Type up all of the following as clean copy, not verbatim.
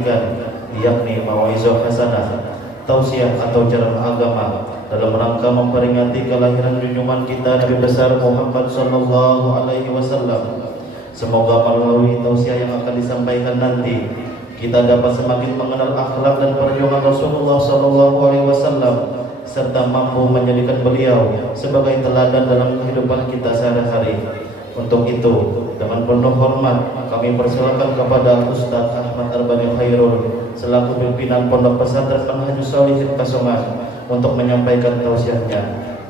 yakni mau'izah hasanah, tausiah atau jalan agama dalam rangka memperingati kelahiran junjungan kita Nabi besar Muhammad sallallahu alaihi wasallam. Semoga melalui tausiah yang akan disampaikan nanti kita dapat semakin mengenal akhlak dan perjuangan Rasulullah sallallahu alaihi wasallam serta mampu menjadikan beliau sebagai teladan dalam kehidupan kita sehari-hari. Untuk itu, dengan penuh hormat kami persilakan kepada Ustaz Ahmad Arbani Khairul selaku pimpinan Pondok Pesantren Manhajus Shalihin Kasongan untuk menyampaikan tausiahnya.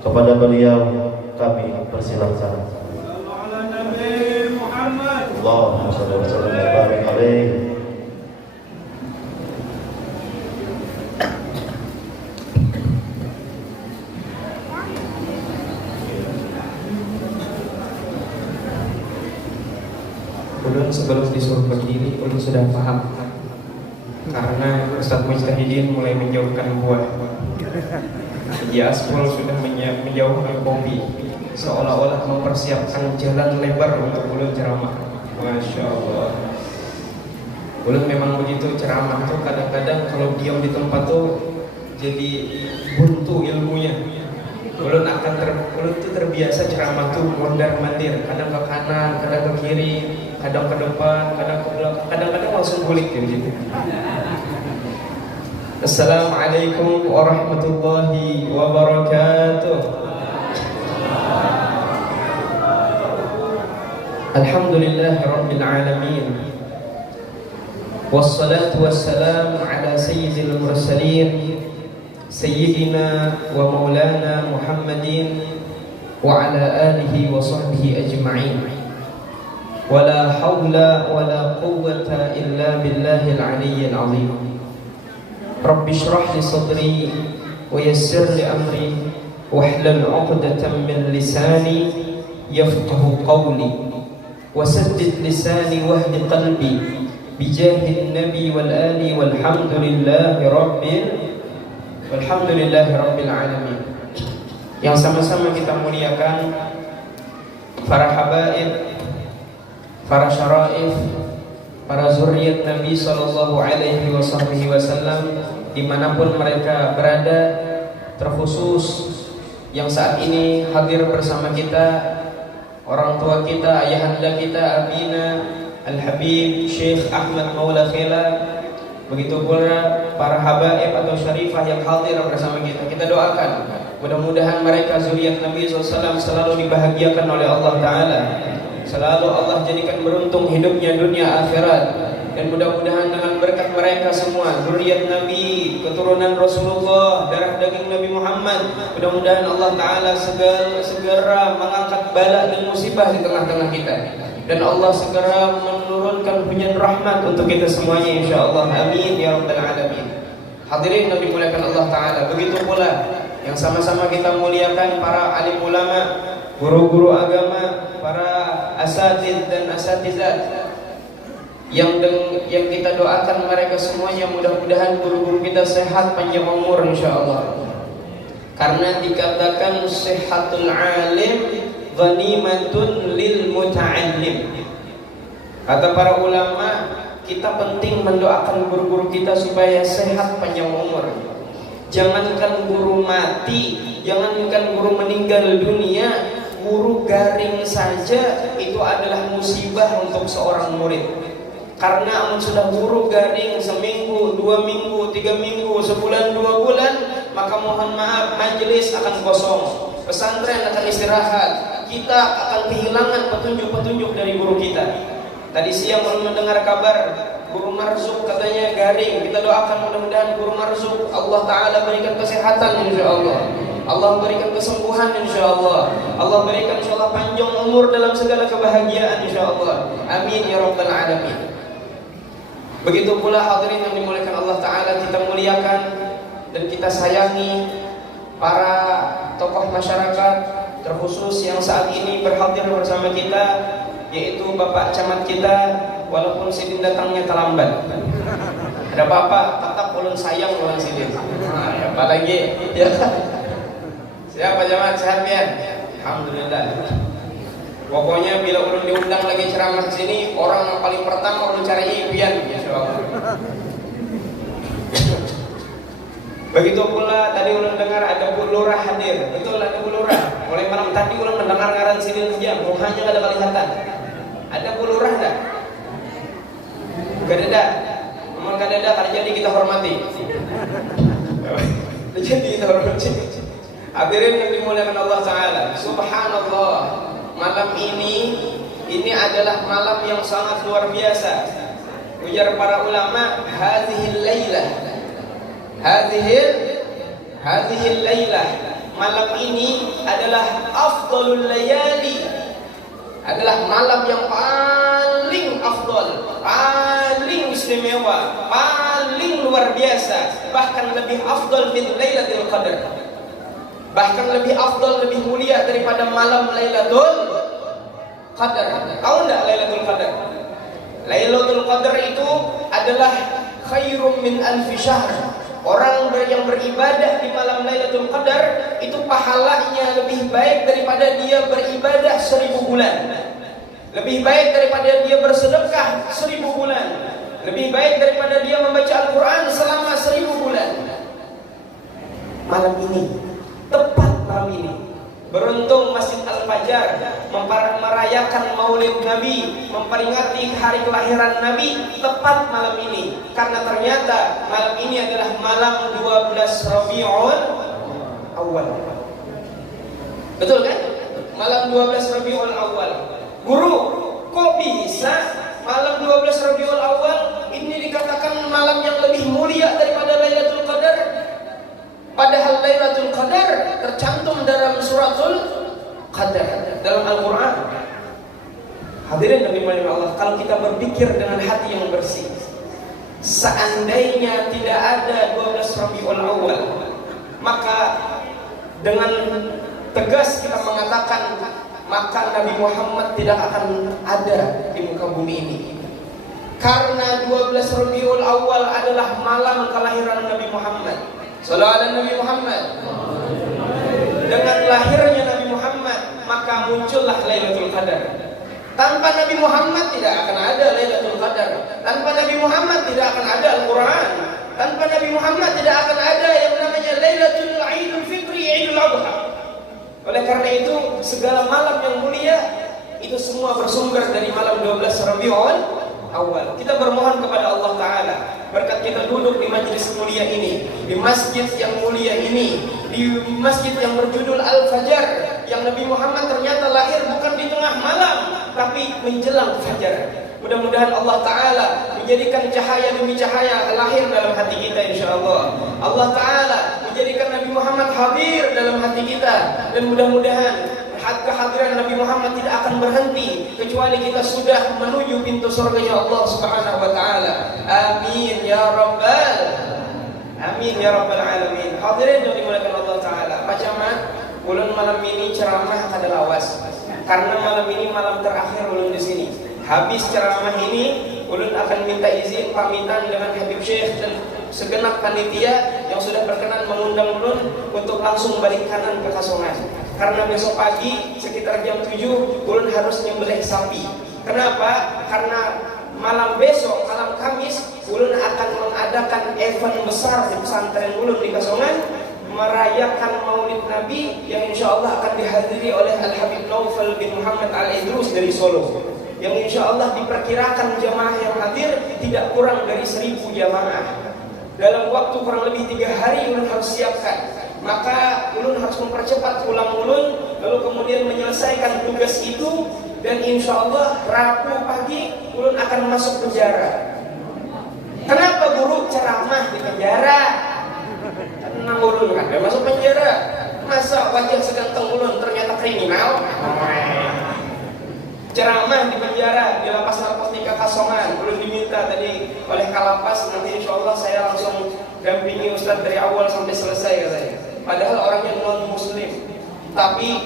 Kepada beliau kami persilakan. Allahumma shalli wa sallim wa barik alaihi. Ulun sebelum disuruh berdiri, ulun sudah paham karena Ustadz Mujtahidin mulai menjauhkan buah. Ya, Aspol sudah menjauhkan kopi, seolah-olah mempersiapkan jalan lebar untuk ulun ceramah. Masya Allah. Ulun memang begitu ceramah tuh kadang-kadang kalau diam di tempat tuh jadi buntu ilmunya. Ulun tuh terbiasa ceramah tuh mondar-mandir, kadang ke kanan, kadang ke kiri, kadang ke depan, kadang ke belakang, kadang-kadang langsung gulik gitu. Assalamualaikum warahmatullahi wabarakatuh. Alhamdulillahirabbil alamin. Wassalatu wassalamu ala sayyidil mursalin Sayyidina wa maulana Muhammadin wa ala alihi wa sahbihi ajma'in. Wa la hawla wa la quwwata illa billahil aliyyil azim. Rabbi shrah li sadri wa yassir li amri wahlul 'uqdatam min lisani yafqahu qawli wa saddid lisani wahdi qalbi bijahin nabi wal ali walhamdulillahi rabbil alamin. Yang sama-sama kita muliakan para habaib, para syaraif, para zuriat Nabi sallallahu alaihi wasallam dimanapun mereka berada, terkhusus yang saat ini hadir bersama kita, orang tua kita, ayahanda kita, Abina Al-Habib Syekh Ahmad Maula Khila. Begitu pula para habaib atau syarifah yang hadir bersama kita. Kita doakan mudah-mudahan mereka zuriat Nabi SAW selalu dibahagiakan oleh Allah Ta'ala, selalu Allah jadikan beruntung hidupnya dunia akhirat. Dan mudah-mudahan dengan berkat mereka semua, zuriat Nabi, keturunan Rasulullah, darah daging Nabi Muhammad, mudah-mudahan Allah Ta'ala segera mengangkat bala dan musibah di tengah-tengah kita, dan Allah segera menurunkan hujan rahmat untuk kita semuanya insyaallah. Amin ya rabbal alamin. Hadirin yang dimuliakan Allah Ta'ala, begitu pula yang sama-sama kita muliakan para alim ulama, guru-guru agama, para asatidz dan asatizat yang kita doakan mereka semuanya mudah-mudahan guru-guru kita sehat panjang umur insyaallah. Karena dikatakan sehatul alim ghanimatun lil muta'allim. Kata para ulama, kita penting mendoakan guru-guru kita supaya sehat panjang umur. Jangankan guru mati, jangankan guru meninggal dunia, guru garing saja itu adalah musibah untuk seorang murid. Karena sudah guru garing seminggu, 2 minggu, 3 minggu, sebulan, 2 bulan, maka mohon maaf majelis akan kosong, pesantren akan istirahat, kita akan kehilangan petunjuk-petunjuk dari guru kita. Tadi siang baru mendengar kabar Guru Marzuk katanya garing. Kita doakan mudah-mudahan Guru Marzuk Allah Ta'ala berikan kesehatan insyaallah, Allah berikan kesembuhan insyaallah, Allah berikan insyaallah panjang umur dalam segala kebahagiaan insyaallah. Amin ya rabbal alamin. Begitu pula hadirin yang dimuliakan Allah Ta'ala, kita muliakan dan kita sayangi para tokoh masyarakat, terkhusus yang saat ini berhadir bersama kita, yaitu Bapak Camat kita, walaupun Sidin datangnya terlambat. Ada apa-apa, tetap ulun sayang ulun Sidin. Apalagi ya. Siapa Camat, sehat ya? Alhamdulillah. Pokoknya bila ulun diundang lagi ceramah di sini, orang yang paling pertama ulun cari Ibian, insyaallah. Begitu pula tadi ulun dengar ada Bu Lurah hadir. Betul, ada Bu Lurah. Mulai malam tadi ulun mendengar ngaran sini jam, mukanya kada kelihatan. Ada Bu Lurah enggak? Kada. Memang kada ada, karena jadi kita hormati. Jadi kita hormati. Hadirin yang dimuliakan Allah Ta'ala, subhanallah, malam ini adalah malam yang sangat luar biasa. Ujar para ulama, hadhil lailah, hadhil lailah, malam ini adalah afdalul layali, adalah malam yang paling afdal, paling istimewa, paling luar biasa, bahkan lebih afdal min Lailatul Qadar, bahkan lebih afdal, lebih mulia daripada malam Lailatul Qadar. Tahu enggak Lailatul Qadar? Lailatul Qadar itu adalah khairum min alfi syahr. Orang yang beribadah di malam Lailatul Qadar itu pahalanya lebih baik daripada dia beribadah 1000 bulan. Lebih baik daripada dia bersedekah 1000 bulan. Lebih baik daripada dia membaca Al-Quran selama 1000 bulan. Malam ini, tepat malam ini, beruntung Masjid Al-Fajar merayakan Maulid Nabi, memperingati hari kelahiran Nabi tepat malam ini. Karena ternyata malam ini adalah malam 12 Rabiul Awal. Betul kan? Malam 12 Rabiul Awal. Guru, kok bisa malam 12 Rabiul Awal ini dikatakan malam yang lebih mulia daripada Lailatul Qadar? Padahal Lailatul Qadar tercantum dalam suratul Qadar dalam Al-Quran. Hadirin Nabi Muhammad Allah, kalau kita berpikir dengan hati yang bersih, seandainya tidak ada 12 Rabiul Awal, maka dengan tegas kita mengatakan maka Nabi Muhammad tidak akan ada di muka bumi ini. Karena 12 Rabiul Awal adalah malam kelahiran Nabi Muhammad. Sallallahu alaihi Nabi Muhammad. Dengan lahirnya Nabi Muhammad, maka muncullah Lailatul Qadar. Tanpa Nabi Muhammad tidak akan ada Lailatul Qadar. Tanpa Nabi Muhammad tidak akan ada Al-Quran. Tanpa Nabi Muhammad tidak akan ada yang namanya Lailatul Idul Fitri, Idul Adha. Oleh karena itu, segala malam yang mulia itu semua bersumber dari malam 12 Rabiul Awal. Kita bermohon kepada Allah Ta'ala, berkat kita duduk di majelis mulia ini, di masjid yang mulia ini, di masjid yang berjudul Al-Fajar, yang Nabi Muhammad ternyata lahir bukan di tengah malam, tapi menjelang fajar. Mudah-mudahan Allah Ta'ala menjadikan cahaya demi cahaya lahir dalam hati kita, insyaAllah. Allah Ta'ala menjadikan Nabi Muhammad hadir dalam hati kita, dan mudah-mudahan kehadiran Nabi Muhammad tidak akan berhenti kecuali kita sudah menuju pintu surganya Allah Subhanahu wa Ta'ala. Amin ya rabbal alamin. Hadirin yang dimuliakan Allah Ta'ala, Pak Camat, ulun malam ini ceramah kada lawas, karena malam ini malam terakhir ulun di sini. Habis ceramah ini, ulun akan minta izin pamitan dengan Habib Syekh dan segenap panitia yang sudah berkenan mengundang ulun untuk langsung balik kanan ke Kasongan. Karena besok pagi sekitar jam 7 ulun harus nyembelih sapi. Kenapa? Karena malam besok, malam Kamis, ulun akan mengadakan event besar di pesantren ulun di Kasongan, merayakan Maulid Nabi yang insya Allah akan dihadiri oleh Al-Habib Naufal bin Muhammad Al-Idrus dari Solo, yang insya Allah diperkirakan jamaah yang hadir tidak kurang dari 1000 jamaah. Dalam waktu kurang lebih 3 hari ulun harus siapkan. Maka ulun harus mempercepat pulang ulun, lalu kemudian menyelesaikan tugas itu, dan insya Allah Rabu pagi ulun akan masuk penjara. Kenapa guru ceramah di penjara? Tenang ulun kan, gak masuk penjara. Masa wajah seganteng ulun ternyata kriminal? Ceramah di penjara, di lapas narkotika Kasongan. Ulun diminta tadi oleh Kalapas, nanti insya Allah saya langsung dampingi Ustadz dari awal sampai selesai katanya. Padahal orangnya non muslim, tapi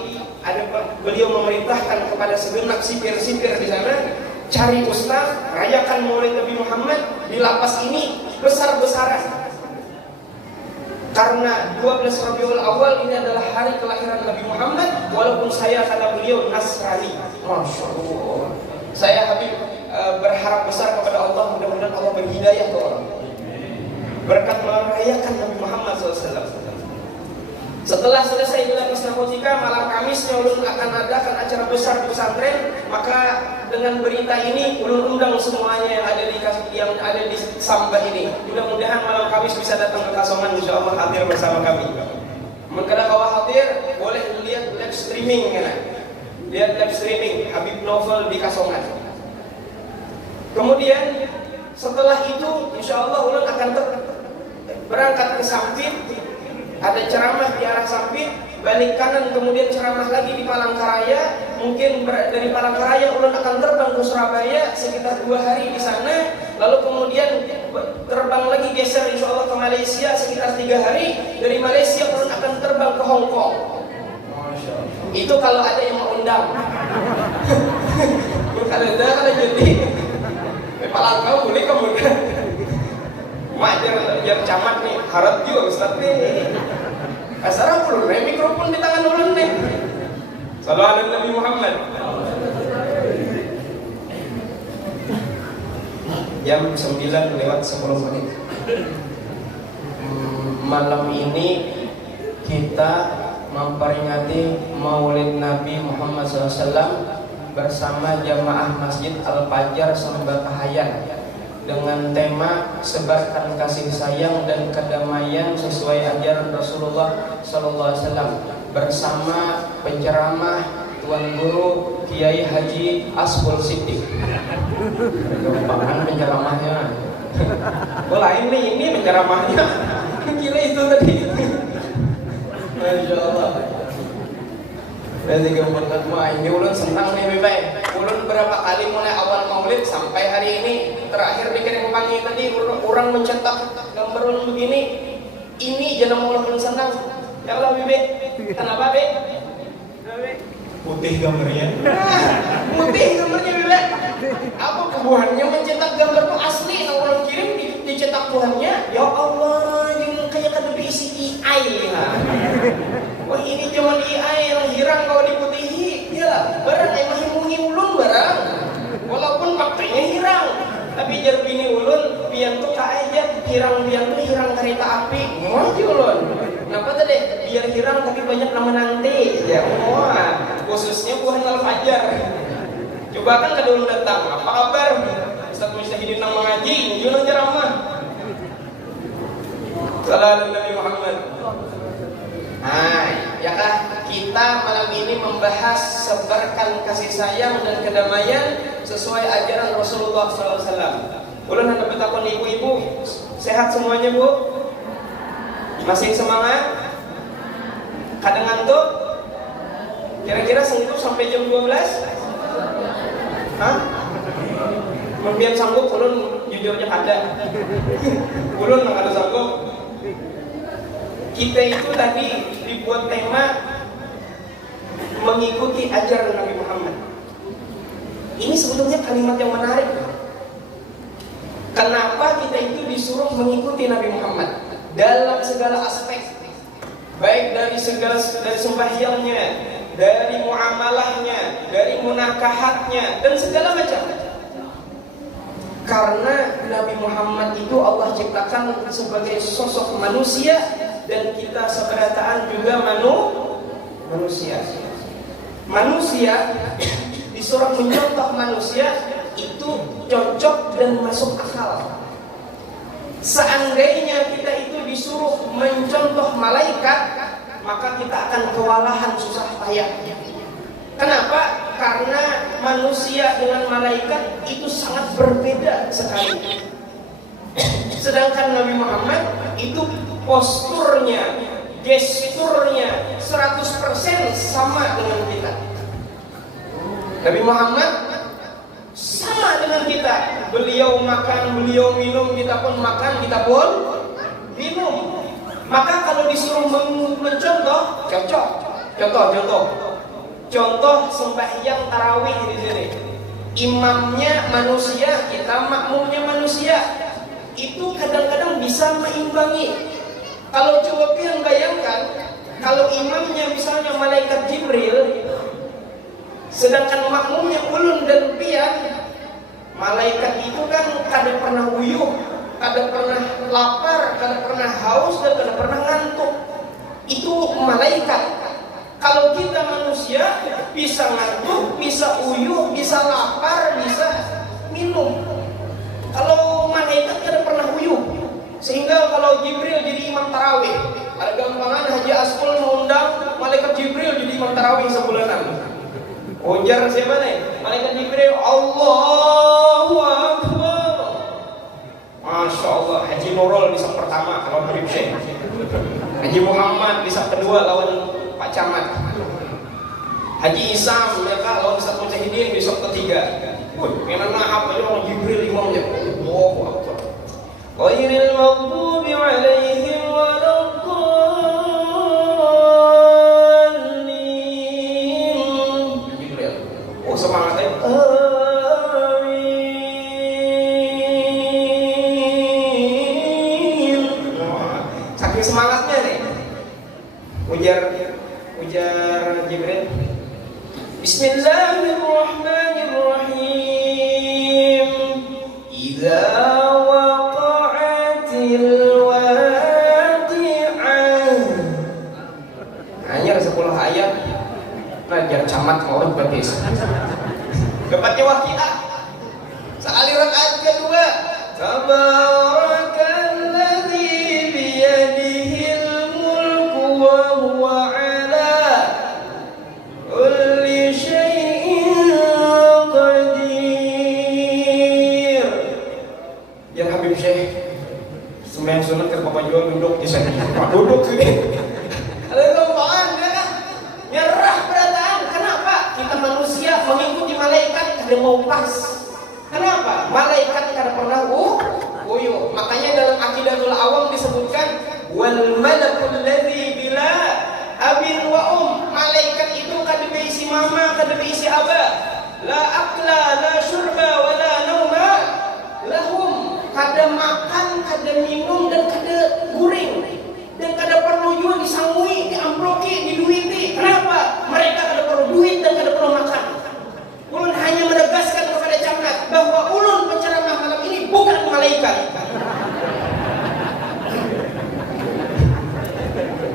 beliau memerintahkan kepada segenap sipir-sipir di sana, cari ustaz, rayakan Maulid Nabi Muhammad di lapas ini besar-besaran. Karena 12 Rabiul Awal ini adalah hari kelahiran Nabi Muhammad, walaupun saya kata beliau Nasrani. Masya Allah. Saya Habib berharap besar kepada Allah, mudah-mudahan Allah berhidayah ke orang. Berkat merayakan Nabi Muhammad SAW. Setelah selesai bulan narkotika, malam Kamisnya ulun akan adakan acara besar di pesantren. Maka dengan berita ini ulun undang semuanya yang ada di Samba ini. Mudah-mudahan malam Kamis bisa datang ke Kasongan, insyaallah hadir bersama kami. Mengkala kau hadir, boleh lihat live streaming ya. Lihat live streaming Habib Novel di Kasongan. Kemudian setelah itu insyaallah ulun akan berangkat ke Sampit. Ada ceramah di arah Sampit, balik kanan kemudian ceramah lagi di Palangkaraya. Mungkin dari Palangkaraya ulun akan terbang ke Surabaya sekitar 2 hari di sana. Lalu kemudian terbang lagi geser insyaallah ke Malaysia sekitar 3 hari. Dari Malaysia ulun akan terbang ke Hong Kong. Itu kalau ada yang mau undang. Kalau ada, kalau jadi Palangkau boleh kemudian. Mak biar camat nih, harap juga Ustaz nih. Asal ulun mikrofon di tangan ulun nih. Sallallahu Nabi Muhammad. Jam 9:10. Malam ini kita memperingati Maulid Nabi Muhammad SAW bersama jamaah Masjid Al-Fajar Sembakahayan dengan tema sebarkan kasih sayang dan kedamaian sesuai ajaran Rasulullah SAW bersama penceramah Tuan Guru Kiai Haji Asful Siddiq. Gampangan penceramahnya. Oh lain nih, ini penceramahnya. Kira itu tadi. Masya Allah. Dan gambarkan ini ulun senang nih Bebe. Ulun berapa kali mulai awal Maulid sampai hari ini, terakhir bikin yang pagi tadi orang mencetak gambar ulun begini. Ini jangan mau ulun senang. Ya Allah Bebe. Kenapa Be? Putih gambarnya. Putih gambarnya Bebe. Apa kebuhannya mencetak gambar tuh asli? Nah orang kirim dicetak Tuhannya. Ya Allah, yang kayak kada diisi AI. Wah ini zaman AI yang hirang kalau diputihi. Ya, barang emang himungi ulun barang. Walaupun pakainya hirang, tapi jar bini ulun pian tuh aja hirang pian tuh hirang kereta api. Mau ulun. Kenapa tadi? Biar hirang tapi banyak nama nanti. Ya, wah, khususnya buah Al-Fajar. Coba kan kada ulun datang. Apa kabar? Ustaz Mustahidin nang mengaji, nyuruh ceramah. Sallallahu Nabi Muhammad. Ya kah? Kita malam ini membahas sebarkan kasih sayang dan kedamaian sesuai ajaran Rasulullah SAW. Ulun hendak bertakon ibu-ibu, sehat semuanya Bu? Masih semangat? Kadang ngantuk? Kira-kira sanggup sampai jam 12? Hah? Mungkin sanggup, ulun jujurnya kada. Ulun nggak ada sanggup. Kita itu tadi dibuat tema mengikuti ajaran Nabi Muhammad. Ini sebetulnya kalimat yang menarik. Kenapa kita itu disuruh mengikuti Nabi Muhammad dalam segala aspek, baik dari sembahyangnya, dari muamalahnya, dari munakahatnya, dan segala macam. Karena Nabi Muhammad itu Allah ciptakan sebagai sosok manusia dan kita seberataan juga manusia. Manusia disuruh mencontoh manusia itu cocok dan masuk akal. Seandainya kita itu disuruh mencontoh malaikat, maka kita akan kewalahan susah payah. Kenapa? Karena manusia dengan malaikat itu sangat berbeda sekali. Sedangkan Nabi Muhammad itu posturnya, gesturnya 100% sama dengan kita. Nabi Muhammad sama dengan kita. Beliau makan, beliau minum, kita pun makan, kita pun minum. Maka kalau disuruh mencontoh, contoh sembahyang tarawih di sini. Imamnya manusia, kita makmumnya manusia. Itu kadang-kadang bisa meimbangi. Kalau coba pian bayangkan, kalau imamnya misalnya malaikat Jibril, sedangkan makmumnya ulun dan pian, malaikat itu kan kada pernah uyuh, kada pernah lapar, kada pernah haus dan tidak pernah ngantuk. Itu malaikat. Kalau kita manusia bisa ngantuk, bisa uyuh, bisa lapar, bisa minum. Kalau malaikat tidak pernah uyuh. Sehingga kalau Jibril jadi imam tarawih, ada gampangan Haji Asful mengundang malaikat Jibril jadi imam tarawih sebulanan. Ujar siapa nih? Malaikat Jibril, Allahu Akbar. Masya Allah, Haji Nurul di saf pertama lawan Habib Syekh. Haji Muhammad di saf kedua lawan Pak Camat. Haji Isam ya kak lawan Ustaz Mujahidin di saf ketiga. Wih, memang apa aja orang Jibril imamnya. Allahu Akbar. Ghairil maghdubi alaihim waladdallin. Jibril. Oh semangatnya. Saking semangatnya nih. Ujar Jibril. Bismillahirrahmanirrahim. Idza waqa'atil waqi'ah. Hanya 10 ayat. Belajar camat mau batis. Dapatnya waqi'ah. Sekali rakaat kedua. Tabarakalladzi biyadihil mulku wa huwa ala kulli syai'in qadir. Ya Habib Syekh sembahyang sunat ke Bapak jual duduk di sana. Duduk sini. Ada rombongan ya. Nyerah berataan. Kenapa? Kita manusia mengikuti malaikat kada mau pas. Kenapa? Malaikat kada pernah uyuh. Makanya dalam Aqidatul Awam disebutkan wal malakul ladzi bila abin wa malaikat itu kada berisi mama, kada berisi abah. La akla, la syurba, wa la nauma lahum. Kada makan, kada minum dan kada guring. Dan kada perlu juga disangui, diamploki, diduiti. Kenapa? Mereka kada perlu duit dan kada perlu makan. Ulun hanya menegaskan kepada Camat bahwa ulun penceramah malam ini bukan malaikat.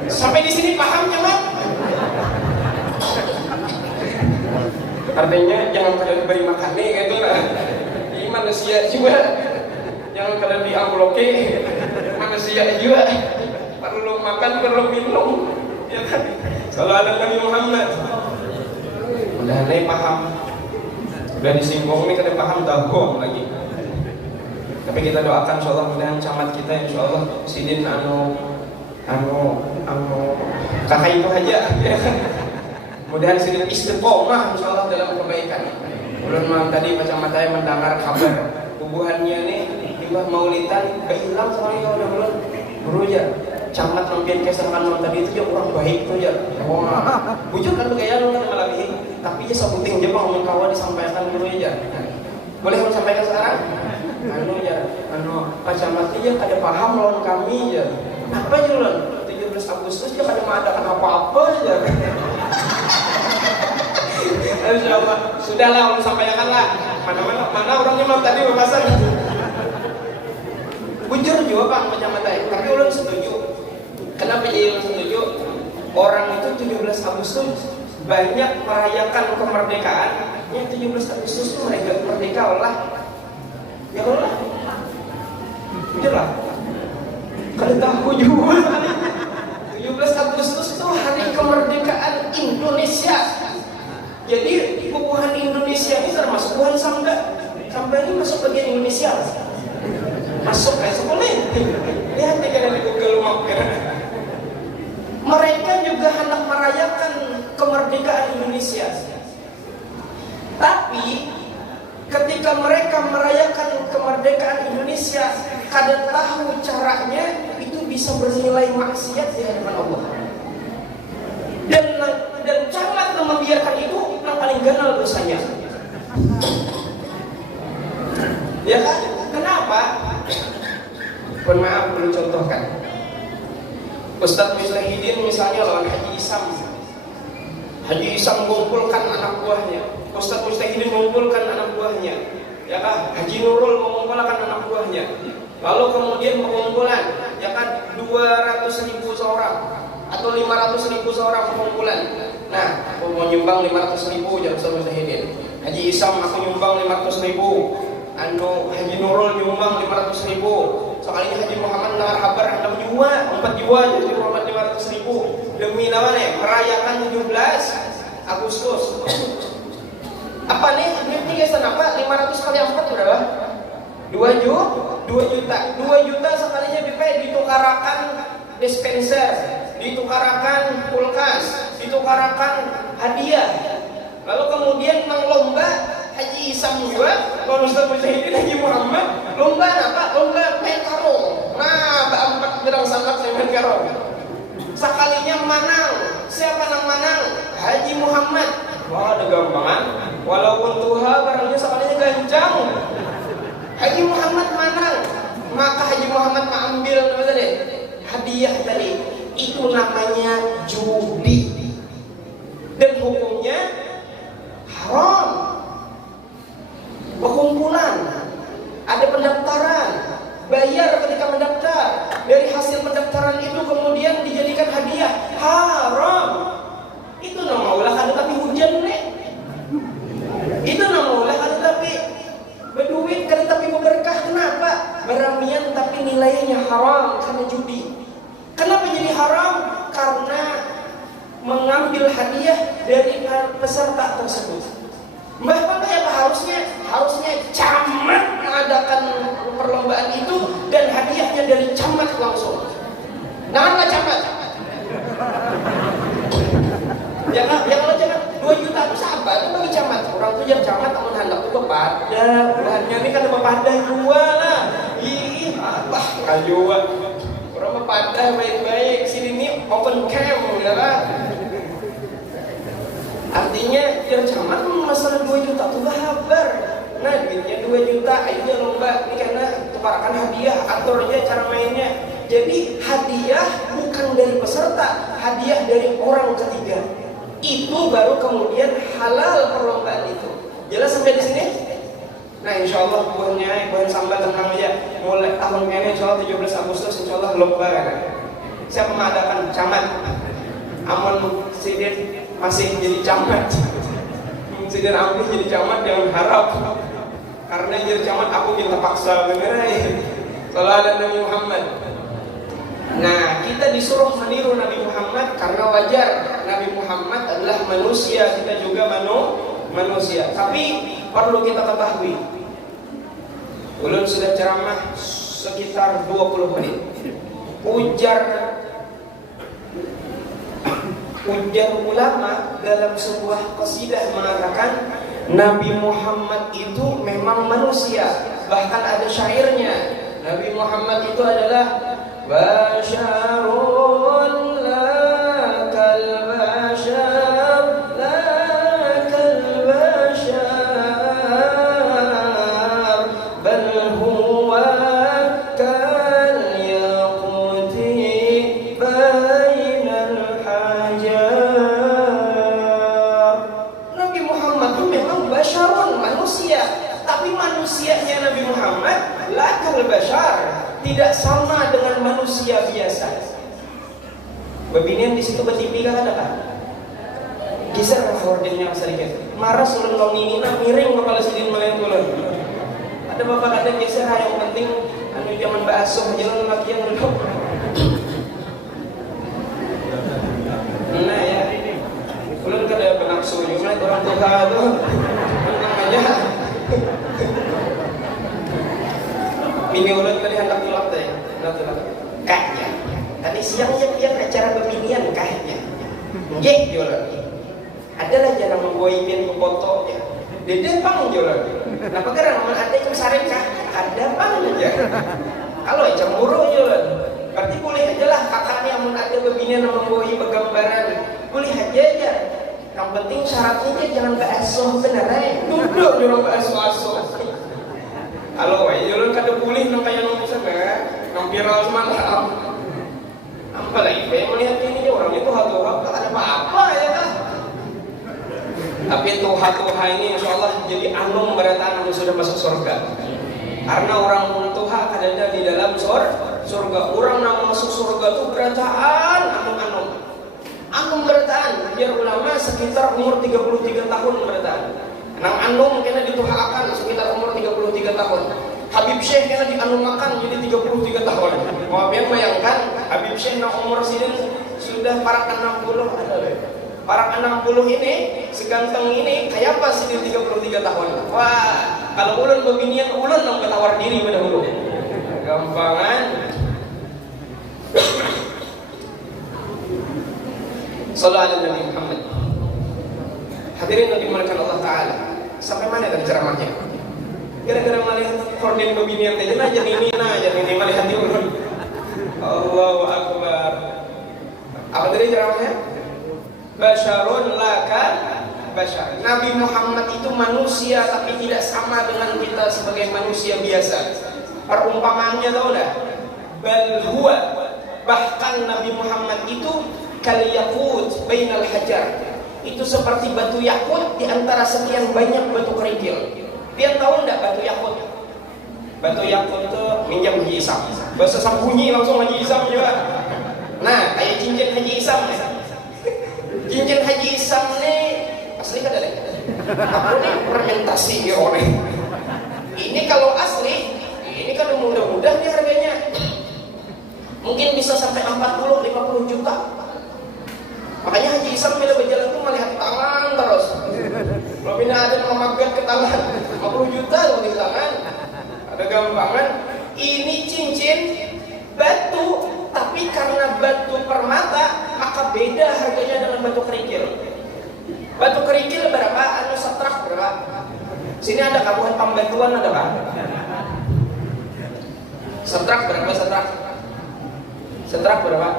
Sampai di sini paham Camat? Artinya jangan pada diberi makan nih gitu lah. Ini manusia juga. Jangan pada diamploki. Manusia juga. Perlu makan, perlu minum. Ya kan? Salam Nabi Muhammad. Udah nih paham. Udah disinggung nih kada paham dagong lagi. Tapi kita doakan insyaallah mudah-mudahan camat kita insyaallah sidin anu kakak itu aja ya. Mudah-mudahan sidin istiqomah insyaallah dalam kebaikan. Ulun tadi macam mata yang mendengar kabar bubuhannya nih tiba maulidan hilang soalnya udah bulan beruja camat mampir ke serkan tadi itu dia orang baik tuh ya. Wah, bujur kan gaya lu kan malam ini. Tapi dia sebuting je Bang kawan disampaikan dulu aja. Boleh saya sampaikan sekarang? Pak Camat dia kada paham lawan kami ya. Apa aja lan? 17 Agustus dia kada mengadakan apa-apa aja. Insyaallah. Sudahlah ulun sampaikanlah. Mana orangnya malam tadi pembahasan. Bujur juga Bang Pak Camat tapi ulun setuju. Kenapa jadi ulun setuju? Orang itu 17 Agustus banyak merayakan kemerdekaan. Yang 17 Agustus itu mereka merdeka lah. Ya Allah. Itulah. Kalau tahu juga 17 Agustus itu hari kemerdekaan Indonesia. Jadi bubuhan Indonesia ini termasuk bubuhan Samba. Samba ini masuk bagian Indonesia. Masuk kayak sekolah. Lihat nih kan di Google Map. Mereka juga hendak merayakan kemerdekaan Indonesia. Tapi ketika mereka merayakan kemerdekaan Indonesia, kada tahu caranya, itu bisa bernilai maksiat di hadapan Allah. Dan camat yang membiarkan itu yang paling ganal dosanya. Ya kan? Kenapa? Mohon maaf, belum contohkan. Ustaz Mujahidin misalnya lawan Haji Isam. Haji Isam mengumpulkan anak buahnya. Ustaz Mujahidin mengumpulkan anak buahnya. Ya kan? Haji Nurul mengumpulkan anak buahnya. Lalu kemudian pengumpulan, ya kan 200.000 seorang atau 500.000 seorang pengumpulan. Nah, aku mau nyumbang 500.000 jangan sama Zahidin. Haji Isam aku nyumbang 500.000. Haji Nurul nyumbang 500.000. Sekalinya Haji Muhammad nawar habar anda juga 4 jiwa Haji Muhammad 500.000 demi nama nih merayakan 17 Agustus. Apa nih? Ini guys, apa? 500 kali 4 berapa? 2 juta. 2 juta sekalinya BP ditukarakan dispenser, ditukarakan kulkas, ditukarakan hadiah. Lalu kemudian lomba Haji Isam juga, kalau Ustaz Mujahidin Haji Muhammad, lomba apa? Lomba main karo. Nah, Mbak 4 gerang sangat saya main karo. Sekalinya menang. Siapa yang menang? Haji Muhammad. Wah, ada gampangan. Walaupun Tuhan barangnya sekalinya ganjang. Haji Muhammad menang. Maka Haji Muhammad mengambil apa tadi? Hadiah tadi. Itu namanya judi. Dan hukumnya haram. Pengumpulan, ada pendaftaran, bayar ketika mendaftar. Dari hasil pendaftaran itu kemudian dijadikan hadiah, haram. Itu nama ulah kan tapi hujan nih. Itu nama ulah kan tapi berduit kan tapi berkah. Kenapa? Beramian tapi nilainya haram karena judi. Kenapa jadi haram? Karena mengambil hadiah dari peserta tersebut. Mbah Bapak ya harusnya camat mengadakan perlombaan itu dan hadiahnya dari camat langsung. Nah, camat. Jangan 2 juta itu sahabat itu bagi camat. Orang tuh yang camat namun hendak itu kepada bahannya ini kan kepada dua lah. Ih, apa kajua. Orang kepada baik-baik sini nih open cam ya lah. Artinya biar camat masalah 2 juta tuh kabar. Nah duitnya 2 juta aja lomba ini karena tukarakan hadiah, aturnya cara mainnya. Jadi hadiah bukan dari peserta, hadiah dari orang ketiga. Itu baru kemudian halal perlombaan itu. Jelas sampai di sini? Nah insya Allah buahnya sambal tenang aja. Mulai tahun ini insya Allah 17 Agustus insya Allah lomba kan. Siapa mengadakan camat? Amun Sidin masih jadi camat. Sidin ambil jadi camat jangan harap. Karena jadi camat aku minta paksa beneran. Kalau ada Nabi Muhammad. Nah kita disuruh meniru Nabi Muhammad karena wajar. Nabi Muhammad adalah manusia, kita juga manusia. Tapi perlu kita ketahui, ulun sudah ceramah sekitar 20 menit. Ujar ulama dalam sebuah qasidah mengatakan Nabi Muhammad itu memang manusia. Bahkan ada syairnya. Nabi Muhammad itu adalah Basyarun la kal bashar, la kal bashar, bal huwa kal yaquti bainal hajar. Nabi Muhammad itu memang basyarun, manusia. Tapi manusianya Nabi Muhammad la kal bashar, tidak sama dengan manusia biasa. Babinian di situ bertipi kan ada kan? Geser hordingnya sedikit. Marah sulun longingina miring kepala sidin melayan tulun. Ada bapak kata geser yang penting anu zaman basuh jalan laki yang dulu. Nah ya, ulun kada benaksu juga orang tua tuh. Tenang aja. Bini ulun tadi hendak tulak teh, kayaknya. Tadi siang yang acara peminian kayaknya. Ye, jualan. Adalah jarang memboimin foto ya. Dede pang jualan. Kenapa karena ada yang saren kah? Ada pang aja. Kalau cemburu jualan. Berarti boleh aja lah kakaknya yang ada peminian memboi penggambaran. Boleh aja ya. Yang penting syaratnya jangan basuh beneran. Duduk jualan basuh. Halo, jualan kada boleh nang kaya nang bisa nang viral semalam. Apa lagi? Saya melihat ini orang itu hatu-hatu tak ada apa-apa ya kan? Tapi tuha-tuha ini insya Allah jadi anung beratan yang sudah masuk surga. Karena orang muntuha ada di dalam surga. Orang yang masuk surga itu berataan anum berataan. Biar ulama sekitar umur 33 tahun berataan. Nang anum kena dituhakan sekitar umur 33 tahun. Habib Syekh kena dianumakan jadi 33 tahun. Mau bayangkan Habib Syekh nang umur sini sudah para 60 Para 60 ini seganteng ini kayak apa sih di 33 tahun? Wah, kalau ulun beginian ulun nang ketawar diri pada dulu. Gampangan. Sallallahu alaihi Muhammad. Hadirin yang dimuliakan Allah Taala. Sampai mana tadi ceramahnya? Gara-gara melihat korden beginian tadi aja ini melihat di ulun. Allahu Akbar. Apa tadi ceramahnya? Basyarun laka basyar. Nabi Muhammad itu manusia tapi tidak sama dengan kita sebagai manusia biasa. Perumpamaannya tahu dah? Bal huwa, bahkan Nabi Muhammad itu kal yaqut bainal hajar. Itu seperti batu yakut di antara sekian banyak batu kerikil. Dia tahu enggak batu yakut? Batu yakut itu minjam Haji Isam. Bahasa sambunyi langsung Haji Isam juga. Nah, kayak cincin Haji Isam. Cincin Haji Isam nih asli kan ada? Apa nih fermentasi ya orang? Ini kalau asli, ini kalau mudah-mudah nih harganya mungkin bisa sampai 40-50 juta. Makanya Haji Isam bila berjalan tuh melihat tangan terus. Kalau bina ada memagat ke tangan 50 juta loh di tangan. Ada gampangan. Ini cincin batu, tapi karena batu permata maka beda harganya dengan batu kerikil. Batu kerikil berapa? Anu setrak berapa? Sini ada kabupaten Pambantuan ada kan? Setrak berapa setrak? Setrak berapa?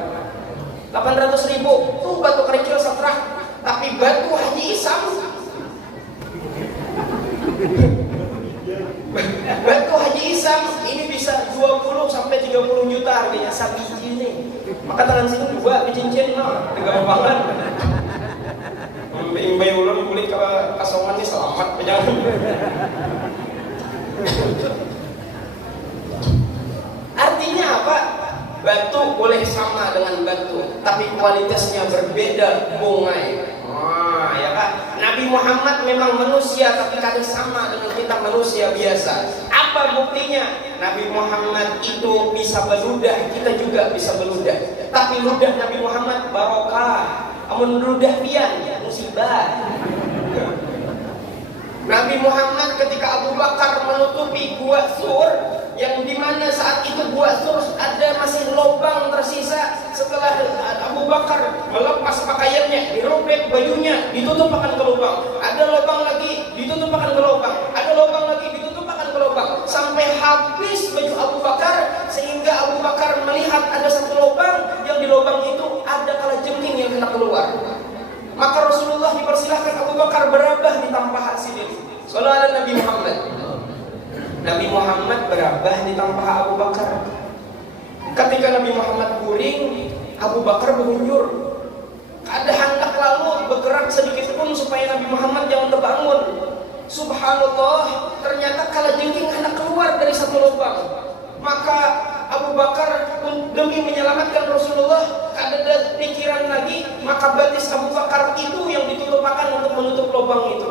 800.000. Tuh batu kerikil setrak. Tapi batu Haji Isam, batu Haji Isam ini bisa 20 sampai 30 juta harganya sabiji nih. Maka tangan sini dua cincin no, dengan banget. Imbai ulun kulit ke kasongan ini selamat pejangan. Artinya apa? Batu boleh sama dengan batu, tapi kualitasnya berbeda, bungai. Ya kan? Nabi Muhammad memang manusia, tapi kadang sama dengan kita manusia biasa. Apa buktinya? Nabi Muhammad itu bisa beludah, kita juga bisa beludah. Tapi ludah Nabi Muhammad barokah. Amun ludah pian, musibah. Nabi Muhammad ketika Abu Bakar menutupi gua Sur, yang dimana saat itu gua Sur ada masih lubang tersisa setelah Abu Bakar melepas pakaiannya, dirobek bajunya, ditutup akan ke lubang. Ada lubang lagi, ditutup akan ke lubang. Ada lubang lagi, ditutup akan ke lubang. Sampai habis baju Abu Bakar, sehingga Abu Bakar melihat ada satu lubang, yang di lubang itu ada kalajengking yang hendak keluar. Maka Rasulullah dipersilahkan Abu Bakar berabah di tampah sini. Sallallahu alaihi Nabi Muhammad. Nabi Muhammad berabah di tampah Abu Bakar. Ketika Nabi Muhammad guring, Abu Bakar berunjur. Ada hendak lalu bergerak sedikit pun supaya Nabi Muhammad jangan terbangun. Subhanallah, ternyata kalajengking hendak keluar dari satu lubang. Maka Abu Bakar demi menyelamatkan Rasulullah, ada pikiran lagi, maka batis Abu Bakar itu yang ditutupkan untuk menutup lubang itu.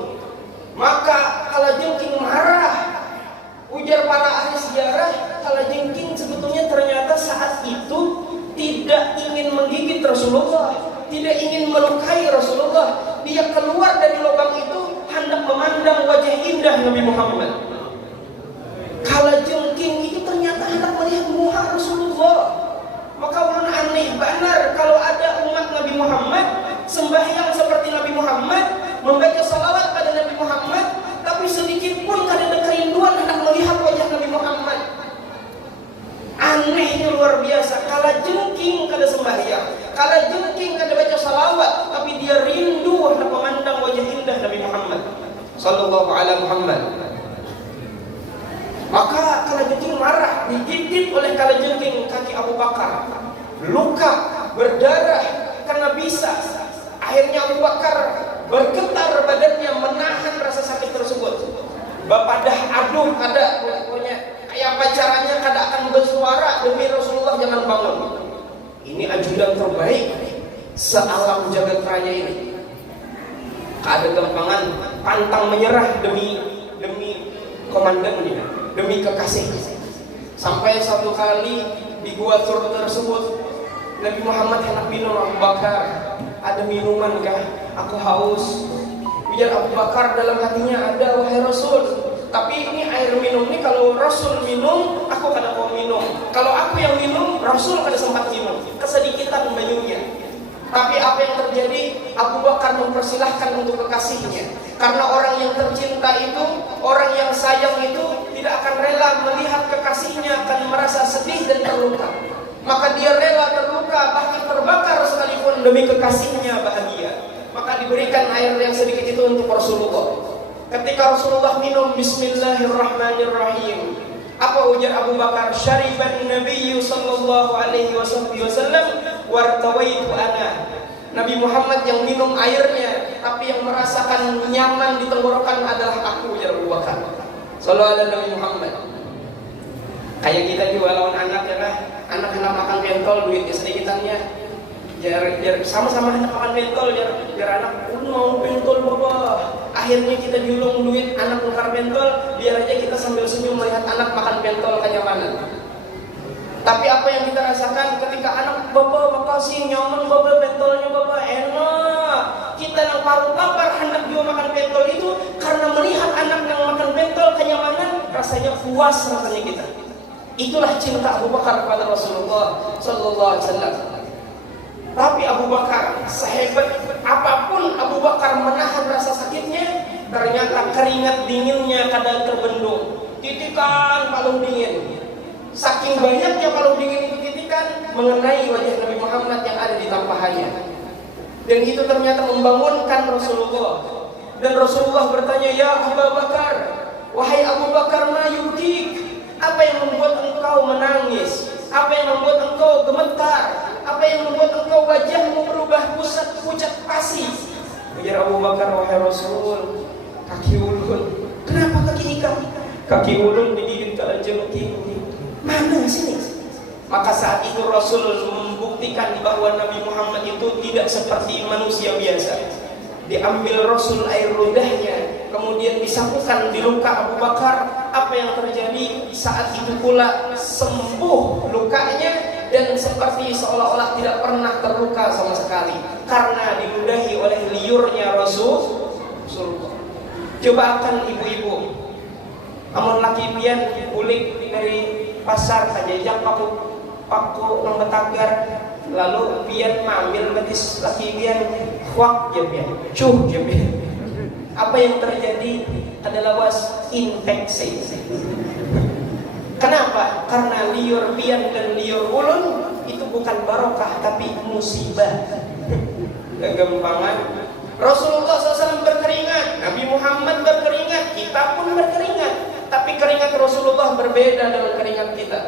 Maka kalajengking marah. Ujar para ahli sejarah, kalajengking sebetulnya ternyata saat itu tidak ingin menggigit Rasulullah, tidak ingin melukai Rasulullah. Dia keluar dari lubang itu hendak memandang wajah indah Nabi Muhammad. Kalajengking itu ternyata hendak melihat muka Rasulullah. Maka ulun aneh benar kalau ada umat Nabi Muhammad sembahyang seperti Nabi Muhammad, membaca salawat pada Nabi Muhammad, tapi sedikit pun kada ada kerinduan hendak melihat wajah Nabi Muhammad. Anehnya luar biasa. Kalajengking kada sembahyang, kalajengking kada baca salawat, tapi dia rindu hendak memandang wajah indah Nabi Muhammad sallallahu alaihi Muhammad. Maka kalajengking marah, digigit oleh kalajengking kaki Abu Bakar, luka, berdarah karena bisa. Akhirnya Abu Bakar bergetar badannya menahan rasa sakit tersebut. Bapadah aduh ada pokoknya apa caranya kada akan bersuara demi Rasulullah jangan bangun. Ini ajudan terbaik sealam jagat raya ini. Kada gampangan pantang menyerah demi komandannya, demi kekasih. Sampai satu kali di gua Tur tersebut Nabi Muhammad hendak minum. Abu Bakar, ada minuman kah? Aku haus. Biar Abu Bakar dalam hatinya ada, wahai Rasul, tapi ini air minum ini kalau Rasul minum, aku kada mau minum. Kalau aku yang minum, Rasul kada sempat minum. Kesedikitan banyunya. Tapi apa yang terjadi? Abu Bakar mempersilahkan untuk kekasihnya. Karena orang yang tercinta itu, orang yang sayang itu tidak akan rela melihat kekasihnya akan merasa sedih dan terluka. Maka dia rela terluka, bahkan terbakar sekalipun demi kekasihnya bahagia. Maka diberikan air yang sedikit itu untuk Rasulullah. Ketika Rasulullah minum, Bismillahirrahmanirrahim. Apa ujar Abu Bakar? Syariban Nabiyyu sallallahu alaihi wasallam wartawaitu ana. Nabi Muhammad yang minum airnya, tapi yang merasakan nyaman di tenggorokan adalah aku, ujar Abu Bakar. Sallallahu alaihi Nabi Muhammad. Kayak kita juga lawan anak ya lah. Anak hendak makan pentol, duitnya sedikitannya. Biar sama-sama hendak makan pentol, biar anak mau pentol baba. Akhirnya kita julung duit anak nukar pentol, biar aja kita sambil senyum melihat anak makan pentol kenyamanan. Tapi apa yang kita rasakan ketika anak baba makasih nyaman baba pentolnya baba enak. Kita yang paru lapar hendak juga makan pentol itu karena melihat anak yang makan pentol kenyamanan, rasanya puas rasanya kita. Itulah cinta Abu Bakar kepada Rasulullah sallallahu alaihi wasallam. Tapi Abu Bakar, sehebat apapun Abu Bakar menahan rasa sakitnya, ternyata keringat dinginnya kadang terbendung. Titikan palu dingin. Saking banyaknya palu dingin itu titikan mengenai wajah Nabi Muhammad yang ada di tampahannya. Dan itu ternyata membangunkan Rasulullah. Dan Rasulullah bertanya, "Ya Abu Bakar, wahai Abu Bakar, ma yubkik? Apa yang membuat engkau menangis? Apa yang membuat engkau gemetar? Apa yang membuat engkau wajahmu berubah pucat pasi?" Ujar Abu Bakar, "Wahai Rasul, kaki ulun." "Kenapa kaki ikam?" "Kaki ulun digigit kalajengking." "Mana sini?" Maka saat itu Rasul membuktikan bahwa Nabi Muhammad itu tidak seperti manusia biasa. Diambil Rasul air ludahnya, kemudian disapukan di luka Abu Bakar. Apa yang terjadi? Saat itu pula sembuh lukanya dan seperti seolah-olah tidak pernah terluka sama sekali karena diludahi oleh liurnya Rasulullah. Coba akan ibu-ibu, amun laki pian kulit dari pasar saja yang paku nang betagar, lalu pian mambil betis laki pian kuak je pian cuh je pian. Apa yang terjadi adalah was infeksi. Kenapa? Karena liur pian dan liur ulun itu bukan barokah tapi musibah. Kegempangan. Rasulullah SAW berkeringat, Nabi Muhammad berkeringat, kita pun berkeringat. Tapi keringat Rasulullah berbeda dengan keringat kita.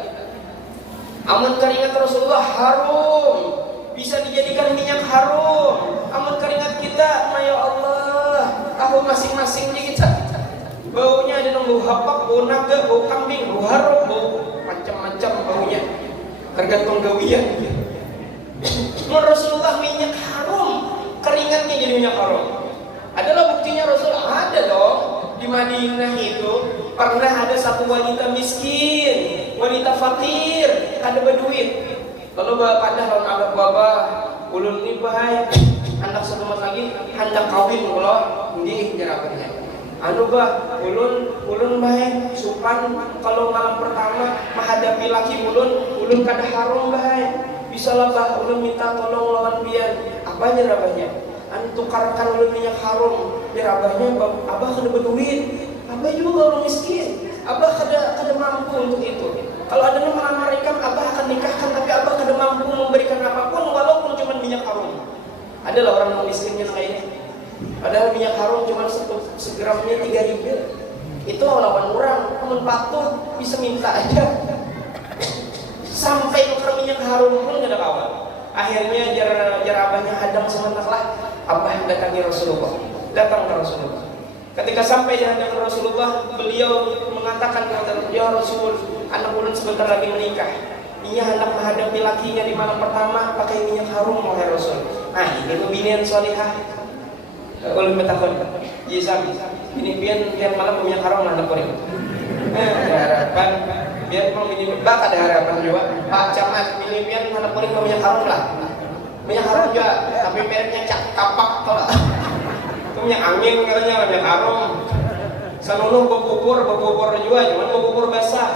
Amun keringat Rasulullah harum, bisa dijadikan minyak harum. Amun keringat kita, ya Allah, tahu masing-masingnya kita. Baunya ada yang bau hapak, bau naga, bau kambing, bau harum, bau macam-macam baunya. Tergantung gawian. Amun Rasulullah minyak harum, keringatnya jadi minyak harum. Adalah buktinya Rasul ada dong. Di Madinah itu pernah ada satu wanita miskin, wanita fakir, ada berduit. Lalu pada lawan abah babah, ulun ini bahaya, anak satu mas lagi, hendak kawin kalau nggih jarabannya. Anu bah, ulun bahaya, supan kalau malam pertama menghadapi laki ulun kada harum bahaya. Bisalah bah, ulun minta tolong lawan pian. Apa jarabannya? Tukarkan ulun minyak harum. Biar abahnya, abah kada berduit, abah juga orang miskin, abah kada mampu untuk itu. Kalau ada yang melamar ikam, abah akan nikahkan, tapi abah kada mampu memberikan apapun walaupun cuma minyak harum. Adalah orang miskinnya kayak ini. Padahal minyak harum cuma segramnya 3.000. Itu lawan orang, namun patuh bisa minta aja. Sampai tukar minyak harum pun kada kawan. Akhirnya jar abahnya hadang sebentar lah. Abah datangi Rasulullah. Datang ke Rasulullah. Ketika sampai di hadapan Rasulullah, beliau mengatakan kepada "Ya Rasul, anak ulun sebentar lagi menikah. Ia hendak menghadapi lakinya di malam pertama pakai minyak harum wahai Rasul. Nah, ini pembinian solihah. Ulun bertakon, "Iya, ini pian tiap malam minyak harum anak kuring." Ada harapan biar mau minum bak ada harapan juga. Pak Camat, ini pian anak kuring minyak harum lah. Minyak harum juga, tapi mereknya cak kapak kalau. Itu minyak angin katanya minyak harum. Sanono bubur juga, cuman bubur basah.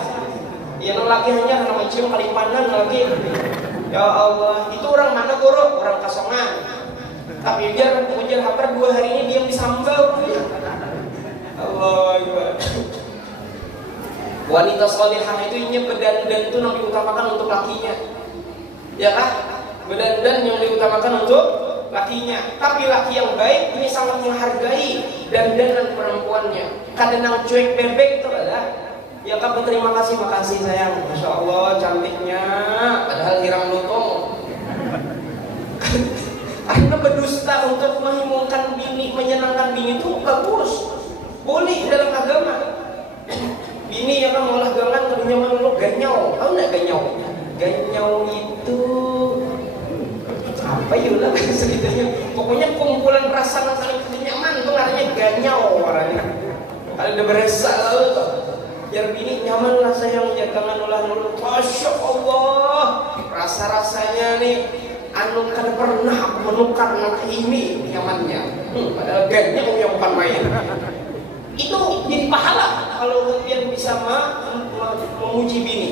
Ya laki hanya karena mencium kalimpanan lagi. Ya Allah, itu orang mana guru? Orang Kasongan. Tapi biar ujar hafar 2 hari ini diam di sambal. Allah Akbar. Wanita salihah itu ini bedandan itu yang diutamakan untuk lakinya. Ya kan? Bedandan yang diutamakan untuk lakinya. Tapi laki yang baik ini sangat menghargai dandanan perempuannya. Kadang cuek bebek itu adalah ya Kak, berterima kasih, makasih sayang. Masya Allah, cantiknya. Padahal hiram lutong. Karena berdusta untuk menghimungkan bini, menyenangkan bini itu bagus. Boleh dalam agama. Bini yang kan ngolah gangan, kalau nyaman lu ganyau. Tahu nggak ganyau? Ganyau itu apa ya ulah ceritanya? Pokoknya kumpulan rasa saling nyaman itu namanya ganyau orangnya. Kalau udah berasa lalu tuh. Biar bini nyaman lah sayang, jangan ulah dulu. Masya Allah, rasa-rasanya nih anu kan pernah menukar ini nyamannya. Padahal ganyau yang bukan main. Itu jadi pahala kalau kalian bisa memuji bini.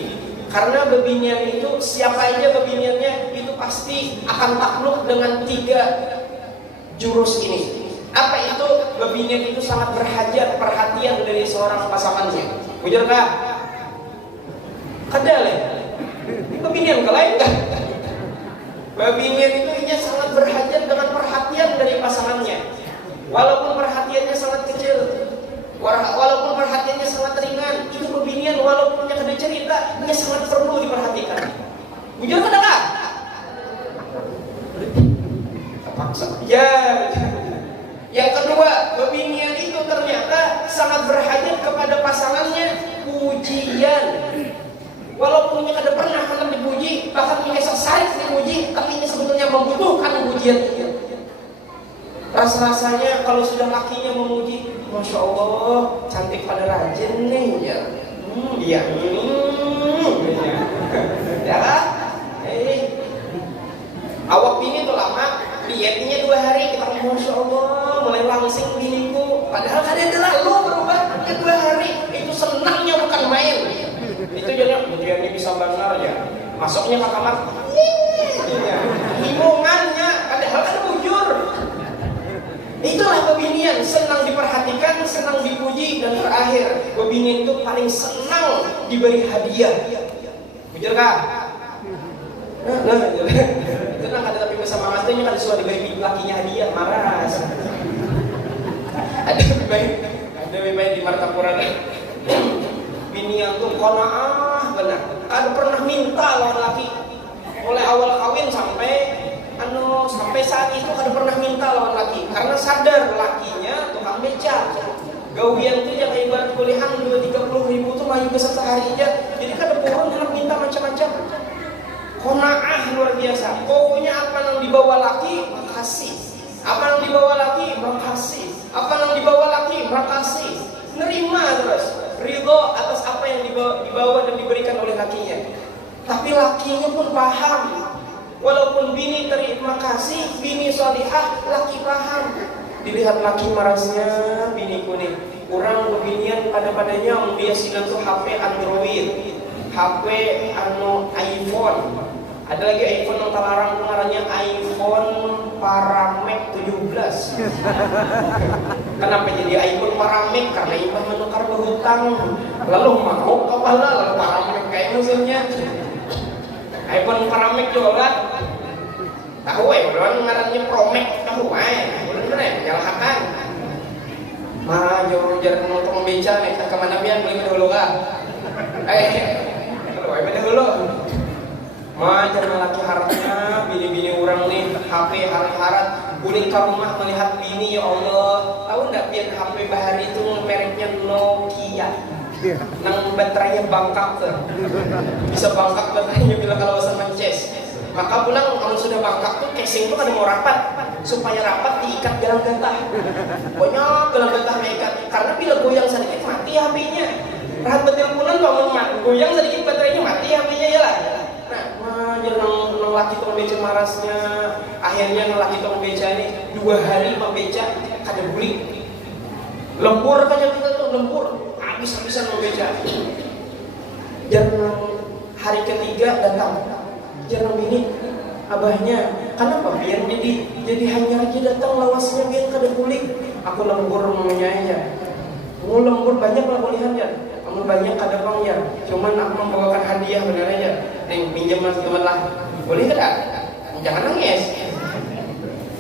Karena bebinian itu siapa aja bebiniannya itu pasti akan takluk dengan 3 jurus ini. Apa itu? Bebinian itu sangat berhajat perhatian dari seorang pasangannya. Ujar kah? Kada leh. Bebinian kalain kah? Bebinian itu ia sangat berhajat dengan perhatian dari pasangannya. Walaupun perhatiannya sangat kecil, walaupun perhatiannya sangat ringan, itu bebinian walaupun dia kada cerita, ia sangat perlu diperhatikan. Ujar kada kah? Terpaksa. Ya. Yang kedua, bebinian itu ternyata sangat berhajat kepada pasangannya pujian. Walaupun dia kada pernah akan dipuji, bahkan dia sesarik dipuji, tapi ini sebetulnya membutuhkan pujian. Rasa-rasanya kalau sudah lakinya memuji, Masya Allah, cantik pada rajin nih ya. Iya. Ya kan? Awak bini tuh lama, dietnya 2 hari, kita Masya Allah, mulai langsing biniku. Padahal kadang lalu berubah ke 2 hari, itu senangnya bukan main. Itu jadi dia bisa benar ya. Masuknya ke kamar, himungannya, padahal kan bujur. Itulah bebinian, senang diperhatikan, senang dipuji, dan terakhir bebinian itu paling senang diberi hadiah. Bujur kah? Nah, itu kan ada tapi bersama mas itu kan sudah diberi lakinya hadiah, marah. Ada lebih baik di Martapura. Bini yang tuh qanaah benar. Ada pernah minta lawan laki. Mulai awal kawin sampai saat itu kada pernah minta lawan laki karena sadar lakinya tukang beca. Gawian itu yang ibarat kuliahan 2-30 ribu tuh mayu besar sehari aja. Jadi kada purun hendak minta macam-macam. Qanaah luar biasa. Pokoknya apa yang dibawa laki, makasih. Apa yang dibawa laki, makasih. Apa yang dibawa laki, makasih. Nerima terus. Ridho atas apa yang dibawa dan diberikan oleh lakinya. Tapi lakinya pun paham. Walaupun bini terima kasih, bini salihah, laki paham. Dilihat laki marasnya, bini kuning. Kurang bebinian pada-padanya biasanya tuh HP Android, HP iPhone. Ada lagi iPhone yang terlarang pengarangnya iPhone Paramek 17. Kenapa jadi iPhone Paramek? Karena imbah menukar berhutang. Lalu mau kepala lalu Paramek kayak musimnya. iPhone Paramek juga tahu orang ngarannya Promek tahu bener ya nyalahakan. Mah jauh jarak nonton membeca nih ke mana biar beli dulu kah? Kalau dulu. Mah jangan laki harapnya bini-bini orang nih HP harap-harap udah ke rumah melihat bini ya Allah tahu nggak biar HP bahari itu mereknya Nokia Nang baterainya bangkak tuh. Bisa bangkak baterainya bila kalau sama Mances. Maka pulang kalau sudah bangkak tuh casing tuh kadang mau rapat. Supaya rapat diikat galang gantah. Banyak galang gantah diikat. Karena bila goyang sedikit mati HP-nya. Rahat berteleponan tuh goyang sedikit baterainya mati HP-nya ya lah. Nah, nang laki tukang beca marasnya. Akhirnya nang laki tukang beca ini 2 hari membeca kada beli. Lembur kan kita tuh lembur. Habis-habisan membeca. Dan hari ketiga datang. Jangan bini abahnya, kenapa biar jadi hanya aja datang lawasnya biar kada kulik. Aku lembur namanya aja. Mau lembur banyak lah kulihan ya. Kamu banyak kada bang ya. Cuman aku membawakan hadiah benar aja. Pinjam mas teman lah. Boleh tidak? Jangan nangis.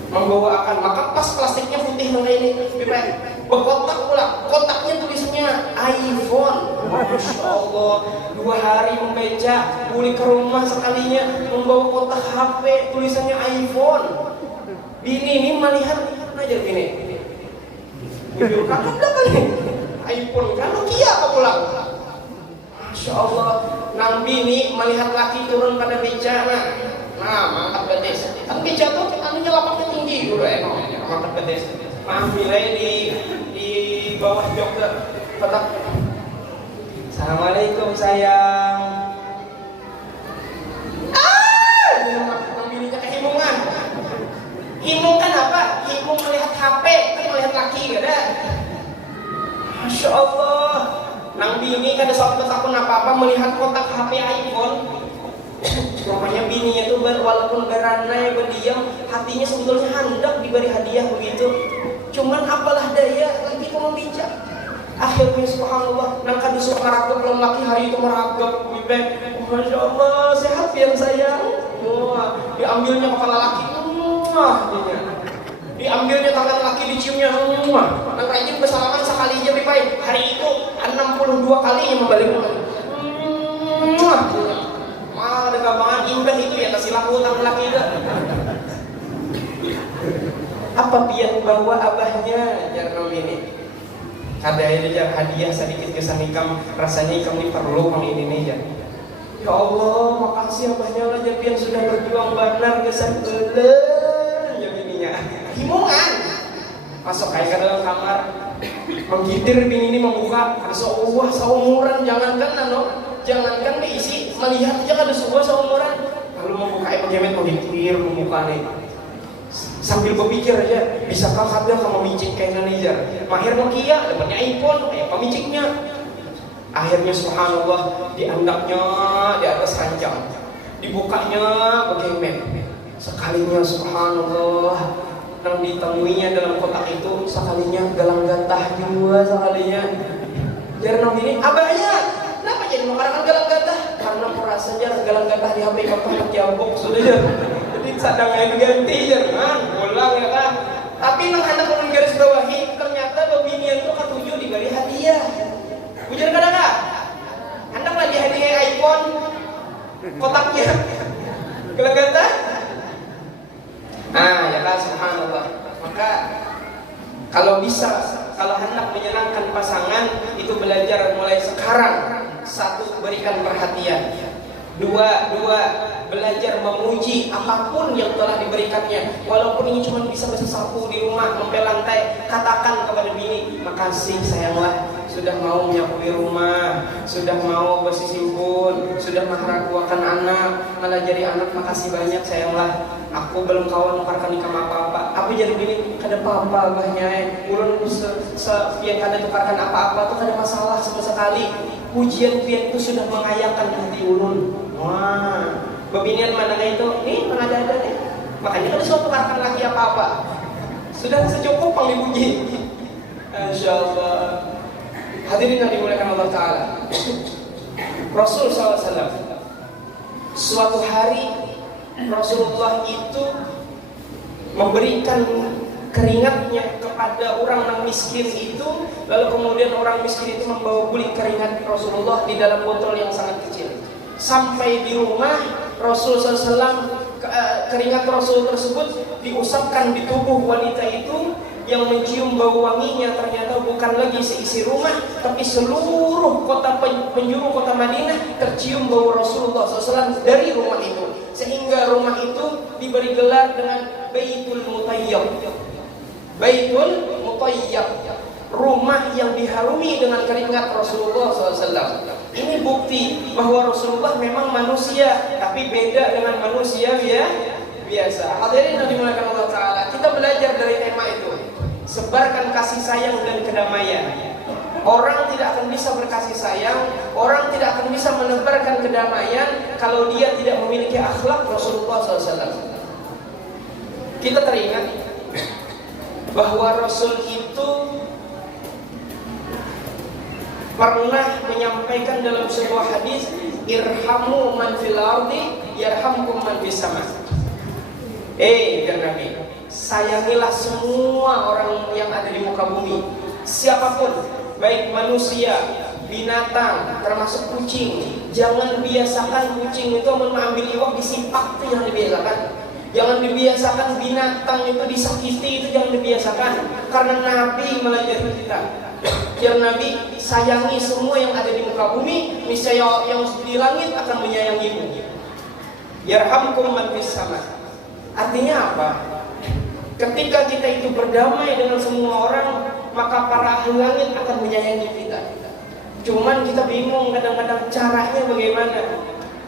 Membawakan maka pas plastiknya putih nang ini, pipet. Berkotak pula, kotaknya tulisannya iPhone. Masya Allah, 2 hari membeca, balik ke rumah sekalinya membawa kotak HP tulisannya iPhone. Bini ini melihat aja gini. Bujur kakak dah kali iPhone kan Nokia apa pulang. Masya Allah, nang bini melihat laki turun pada beca, nah mangkat betes. Kan beca tuh anunya lapaknya tinggi dulu mangkat betes. Maaf nilai di bawah jok kotak. Assalamualaikum sayang. Nang bininya kehimungan. Himung kan apa? Himung melihat HP, kan melihat laki kada. Masya Allah. Nang bini kada satu takun apa-apa melihat kotak HP iPhone. Rupanya bininya itu walaupun beranai berdiam, hatinya sebetulnya hendak diberi hadiah begitu. Cuman apalah daya lagi kau membijak. Akhirnya subhanallah nang kadusuk maragap belum laki hari itu maragap bibek. Masya Allah sehat yang sayang. Wah, diambilnya kepala laki. Diambilnya tangan laki diciumnya. Nang rajin bersalaman sekali aja bipai. Hari itu 62 kali yang membalik. Ada gampangan indah itu ya kasih laku tangan laki itu. Apa biar bawa abahnya jangan ini. Ada aja hadiah sedikit kesan ikam, rasanya ikam ini perlu kang ini nih ya. Ya Allah, makasih abahnya lah yang sudah berjuang benar kesan ya bininya. Himungan. Masuk kayak ke dalam kamar, menggitir bini ini membuka, ada sebuah seumuran jangankan diisi, melihat aja ada sebuah seumuran. Lalu membuka pakai menggitir membuka nih. Sambil berpikir aja, bisakah kabel kamu micik kayak manajer? Mahir Nokia, dapatnya iPhone, kayak pemiciknya. Akhirnya subhanallah, diandaknya di atas ranjang, dibukanya bagaimana? Sekalinya subhanallah, yang ditemuinya dalam kotak itu, sekalinya galang gantah juga sekalinya. Jadi nang ini, abahnya, kenapa jadi mengatakan galang gantah? Karena merasa jarang galang gantah di HP kotak jambok sudah. Sadangnya diganti jangan pulang ya kan. Tapi nang hendak turun garis bawahi ternyata babinian itu ketujuh diberi hadiah. Ujar kadang hendak lagi hadiah iPhone kotaknya gelegata. Nah ya kan subhanallah. Maka kalau bisa, kalau hendak menyenangkan pasangan itu belajar mulai sekarang. 1, berikan perhatian. 2, belajar memuji apapun yang telah diberikannya. Walaupun ini cuma bisa bersapu di rumah, ngepel lantai, katakan kepada bini, makasih sayanglah sudah mau menyapu rumah, sudah mau bersisimpun, sudah mengharapkan anak, malah jadi anak, makasih banyak sayanglah. Aku belum kawan nukarkan ikam apa-apa. Apa jadi bini, kada apa-apa abahnya. Ulun yang kada tukarkan apa-apa tuh kada masalah sama sekali. Pujian pian itu sudah mengayakkan hati ulun. Wah, bebinian mana itu? Nih, mana ada nih. Makanya kada suatu tukarkan lagi apa-apa. Sudah secukup pang dipuji. Insyaallah. Hadirin yang dimuliakan Allah Ta'ala, Rasul SAW, suatu hari Rasulullah itu memberikan keringatnya kepada orang yang miskin itu. Lalu kemudian orang miskin itu membawa buli keringat Rasulullah di dalam botol yang sangat kecil. Sampai di rumah Rasul SAW, keringat Rasul tersebut diusapkan di tubuh wanita itu. yang mencium bau wanginya ternyata bukan lagi seisi rumah, tapi seluruh kota penjuru kota Madinah tercium bau Rasulullah SAW dari rumah itu, sehingga rumah itu diberi gelar dengan Baitul Mutayyab. Baitul Mutayyab, rumah yang diharumi dengan keringat Rasulullah SAW. Ini bukti bahwa Rasulullah memang manusia, tapi beda dengan manusia biasa. Hadirin yang dimuliakan Allah Ta'ala, kita belajar dari tema itu. Sebarkan kasih sayang dan kedamaian. Orang tidak akan bisa berkasih sayang, orang tidak akan bisa menebarkan kedamaian kalau dia tidak memiliki akhlak Rasulullah SAW. Kita teringat bahwa Rasul itu pernah menyampaikan dalam sebuah hadis, irhamu man fil ardi yarhamkum man fis sama. Nabi, sayangilah semua orang yang ada di muka bumi, siapapun, baik manusia, binatang, termasuk kucing. Jangan biasakan kucing itu mengambil iwak disipak, itu jangan dibiasakan. Jangan dibiasakan binatang itu disakiti, itu jangan dibiasakan. Karena Nabi mengajarkan kita, ya Nabi, sayangi semua yang ada di muka bumi, niscaya yang di langit akan menyayangimu. Yarhamkum man fis sama. Artinya apa? Ketika kita itu berdamai dengan semua orang, maka para ahli langit akan menyayangi kita. Cuman kita bingung kadang-kadang caranya bagaimana.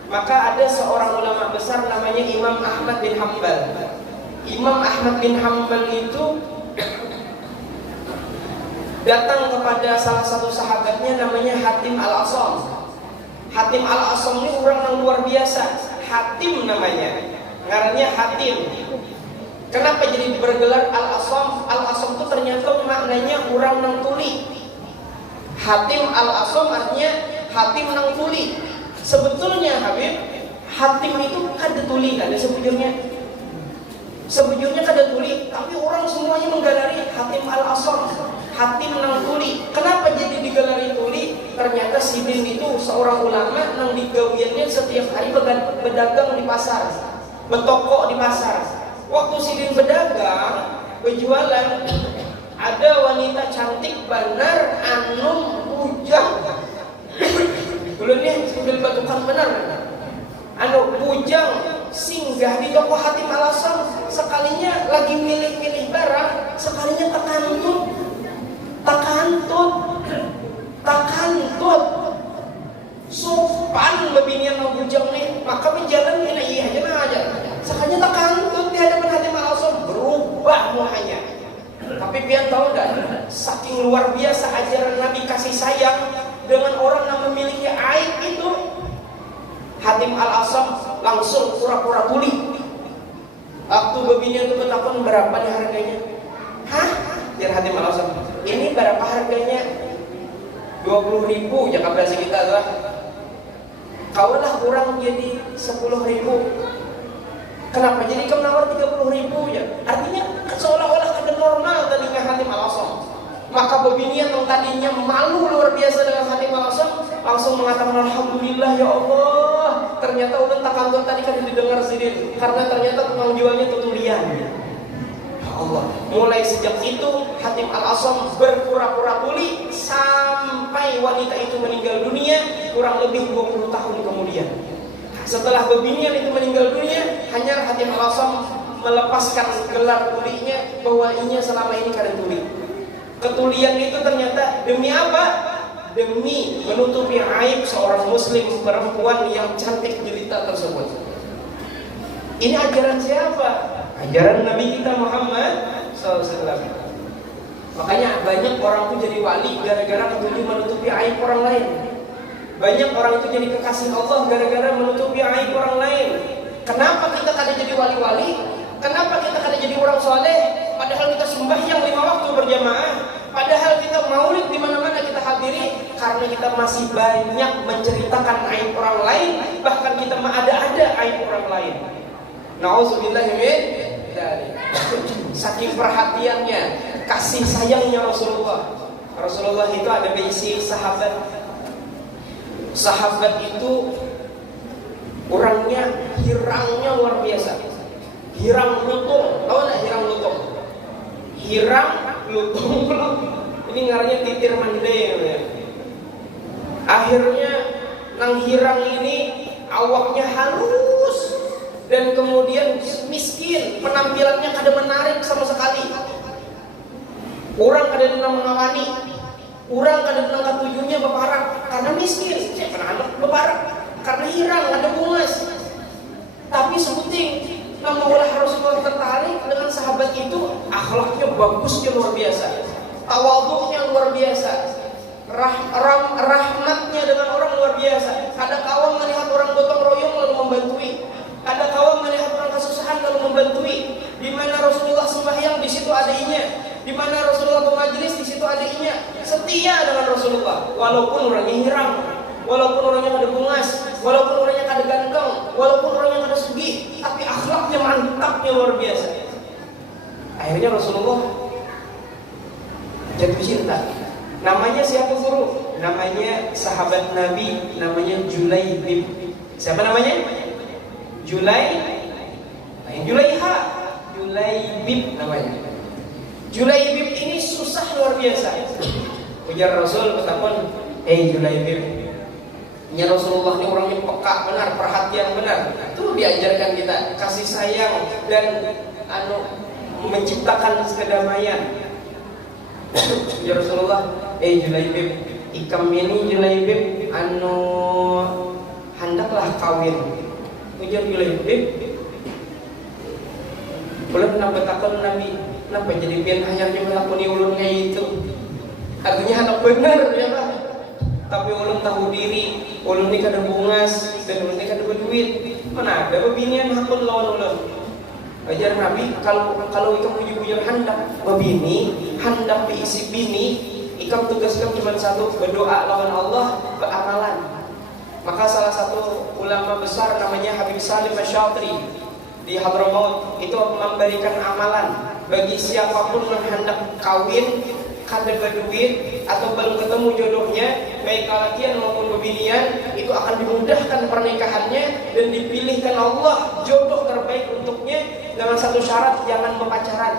Maka ada seorang ulama besar namanya Imam Ahmad bin Hanbal. Imam Ahmad bin Hanbal itu datang kepada salah satu sahabatnya namanya Hatim Al-Asam. Hatim Al-Asam ini orang yang luar biasa. Hatim namanya, ngarannya Hatim. Kenapa jadi bergelar Al-Asam? Al-Asam itu ternyata maknanya orang yang tuli. Hatim Al-Asam artinya Hatim yang tuli. Sebetulnya Habib, Hatim itu kada tuli, kada sebujurnya. Sebujurnya kada tuli, tapi orang semuanya menggelari Hatim Al-Asam, Hatim nang tuli. Kenapa jadi digelari tuli? Ternyata Sidin itu seorang ulama nang digawiannya setiap hari berdagang di pasar, bertoko di pasar. Waktu Sidin berdagang, berjualan, ada wanita cantik benar anum bujang. Dulunya sambil batukan benar. Anu bujang singgah di toko Hatim Al-Asam, sekalinya lagi milih-milih barang, sekalinya takantut sopan bebinian mau bujang nih, maka berjalan ini iya aja. Sekalinya takantut di hadapan Hatim Al-Asam, berubah muanya. Tapi pian tahu enggak, saking luar biasa ajaran Nabi kasih sayang dengan orang yang memiliki aib itu, Hatim Al-Asam langsung pura-pura tuli. Waktu babinya itu bertakon berapa nih harganya? Hah? Biar Hatim Al-Asam, ini berapa harganya? 20.000 jaka bahasa kita lah. Kaulah kurang jadi 10.000. Kenapa jadi kau nawar 30.000 ya? Artinya seolah-olah ada normal tadinya Hatim Al-Asam. Maka bebinian yang tadinya malu luar biasa dengan Hatim Al-Asam langsung mengatakan alhamdulillah ya Allah. Ternyata ulun tak kantor tadi kan didengar Sidin, karena ternyata tukang jualnya tutulian. Ya Allah. Mulai sejak itu Hatim Al-Asam berpura-pura tuli sampai wanita itu meninggal dunia kurang lebih 20 tahun kemudian. Setelah bebinian itu meninggal dunia, hanya Hatim Al-Asam melepaskan gelar tulinya bahwa inya selama ini kada tuli. Ketulian itu ternyata demi apa? Demi menutupi aib seorang muslim perempuan yang cantik jelita tersebut. Ini ajaran siapa? Ajaran Nabi kita Muhammad SAW. Makanya banyak orang itu jadi wali gara-gara ketujuh menutupi aib orang lain. Banyak orang itu jadi kekasih Allah gara-gara menutupi aib orang lain. Kenapa kita kada jadi wali-wali? Kenapa kita kada jadi orang soleh? Padahal kita sembahyang 5 waktu berjamaah. Padahal kita maulid di mana-mana kita hadiri, karena kita masih banyak menceritakan aib orang lain, bahkan kita ada aib orang lain. Nauzubillah min dzalik. Saking perhatiannya, kasih sayangnya Rasulullah. Rasulullah itu ada berisi sahabat. Sahabat itu orangnya hirangnya luar biasa. Hirang lutung, tahu enggak hirang lutung? Hirang lutung belum. Ini ngarannya titir mande ya. Akhirnya nang hirang ini awaknya halus dan kemudian miskin, penampilannya kada menarik sama sekali. Orang kada nang mengawani, orang kada nang katujunya beparak karena miskin. Siapa anak beparak karena hirang ada bungas. Tapi sebuting nama Allah Rasulullah tertarik dengan sahabat itu, akhlaknya bagusnya luar biasa, tawaduknya luar biasa, rahmatnya dengan orang luar biasa. Ada kawan melihat orang gotong royong lalu membantui, ada kawan melihat orang kesusahan lalu membantui. Di mana Rasulullah sembahyang di situ ada inya, di mana Rasulullah bermajlis di situ ada inya. Setia dengan Rasulullah walaupun orangnya hirang, walaupun orangnya kada bungas, walaupun orangnya kada ganteng, walaupun orangnya kada sugih, tapi akhlaknya mantapnya luar biasa. Akhirnya Rasulullah jatuh cinta. Namanya siapa guru? Namanya sahabat Nabi, namanya Julaibib. Siapa namanya? Julaiha. Julaibib namanya. Julaibib ini susah luar biasa. Ujar Rasul bertakon, Julaibib, ya Rasulullah ini orangnya peka benar, perhatian benar. Itu diajarkan kita kasih sayang dan menciptakan kedamaian. Ya Rasulullah, Julaibib, ikam ini Julaibib hendaklah kawin. Ujar Julaibib, ulun nak bertakon Nabi, kenapa jadi pian hanya melakoni ulun kayak itu? Artinya anak benar ya Pak. Tapi ulun tahu diri, ulun ni kada bungas dan ulun ni kada berduit. Mana ada bebinian hakun lawan ulun. Ajar Nabi, kalau ikam bujur-bujur hendak bebini, hendak diisi bini, ikam tugas ikam cuma satu, berdoa lawan Allah, beramalan. Maka salah satu ulama besar namanya Habib Salim Asyatri di Hadramaut itu memberikan amalan bagi siapapun yang hendak kawin, kada berduit atau belum ketemu jodohnya, baik laki maupun bebinian, itu akan dimudahkan pernikahannya dan dipilihkan Allah jodoh terbaik untuknya dengan satu syarat, jangan berpacaran.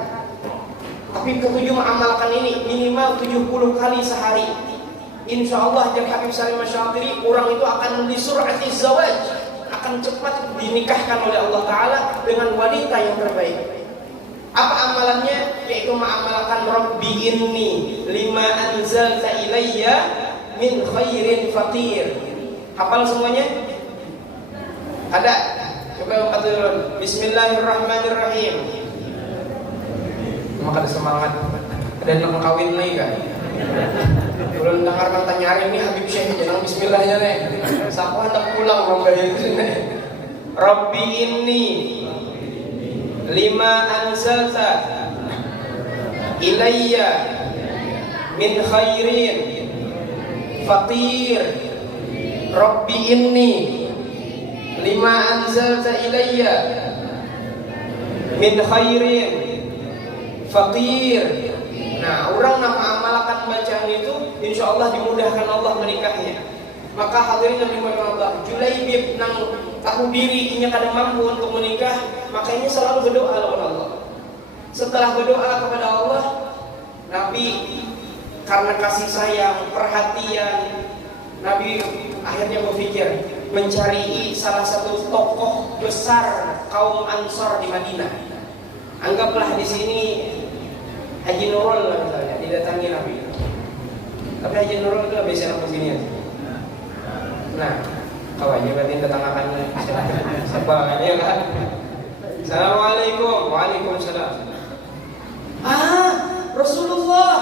Tapi ketujuh mengamalkan ini minimal 70 kali sehari. Insya Allah jadi Habib Salim Asyatri, orang itu akan disurati zawaj, akan cepat dinikahkan oleh Allah Ta'ala dengan wanita yang terbaik. Apa amalannya? Yaitu mengamalkan Rabbi inni lima anzalta ilayya min khairin faqir. Hafal semuanya? Ada? Coba katakan Bismillahirrahmanirrahim. Maka ada semangat. Ada yang kawin lagi kan? Belum dengar mantan nyari ini Habib Syekh jangan bismillahnya nih. Siapa hendak pulang mau bayar sini. Rabbi inni lima anzalta ilayya min khairin faqir. Rabbi inni lima anzalta ilayya min khairin faqir. Nah, orang nak mengamalkan bacaan itu, insya Allah dimudahkan Allah menikahnya. Maka hadirin yang dimudahkan Allah, Julaibib nang tahu diri inya kada mampu untuk menikah, makanya selalu berdoa kepada Allah. Setelah berdoa kepada Allah, Nabi karena kasih sayang, perhatian, Nabi akhirnya berpikir mencari salah satu tokoh besar kaum Ansar di Madinah. Anggaplah di sini Haji Nurul lah misalnya, didatangi Nabi. Tapi Haji Nurul itu biasanya apa sini aja. Nah, kawannya berarti datang akan siapa ya kan? Assalamualaikum. Waalaikumsalam. Rasulullah.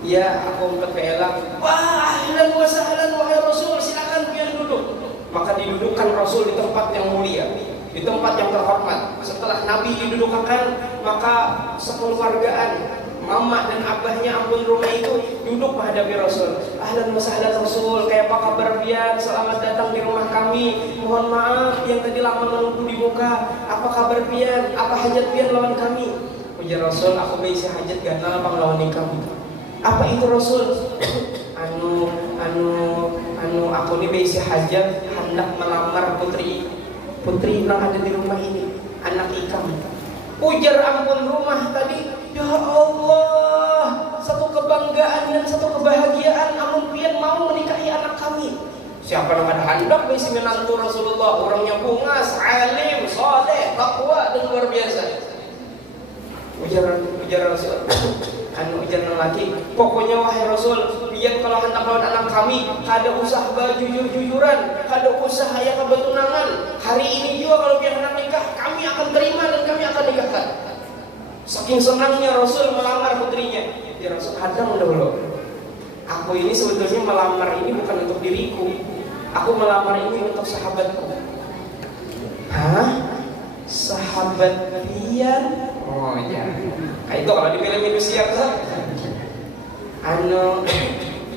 Ya, aku untuk keelang. Wah, ahlan wa sahlan wahai Rasul, silakan pian duduk. Maka didudukkan Rasul di tempat yang mulia, di tempat yang terhormat. Setelah Nabi didudukkan, maka sekeluargaan mama dan abahnya ampun rumah itu duduk menghadapi Rasul. Ahlan wa sahlan Rasul, kayak apa kabar pian? Selamat datang di rumah kami. Mohon maaf yang tadi lama menunggu di muka. Apa kabar pian? Apa hajat pian lawan kami? Ujar Rasul, aku bisa hajat ganal pang lawan kami. Apa itu Rasul? Aku ini bisa hajat hendak melamar putri yang ada di rumah ini, anak ikam. Ujar ampun rumah tadi, ya Ya Allah, satu kebanggaan dan satu kebahagiaan amun pian mau menikahi anak kami. Siapa yang ada hendak bisi menantu Rasulullah, orangnya bungas, alim, soleh, takwa dan luar biasa. Ujar Rasul, ujar lagi, pokoknya wahai Rasul, biar kalau hendak lawan anak kami, kada usah jujur-jujuran, kada usah ayah kebetunangan. Hari ini juga kalau biar hendak nikah, kami akan terima dan kami akan nikahkan. Saking senangnya Rasul melamar putrinya. Ya Rasul, hadang dulu. Aku ini sebetulnya melamar ini bukan untuk diriku. Aku melamar ini untuk sahabatku. Hah? Sahabat pian? Oh iya. Kayak itu kalau di film Indonesia kan.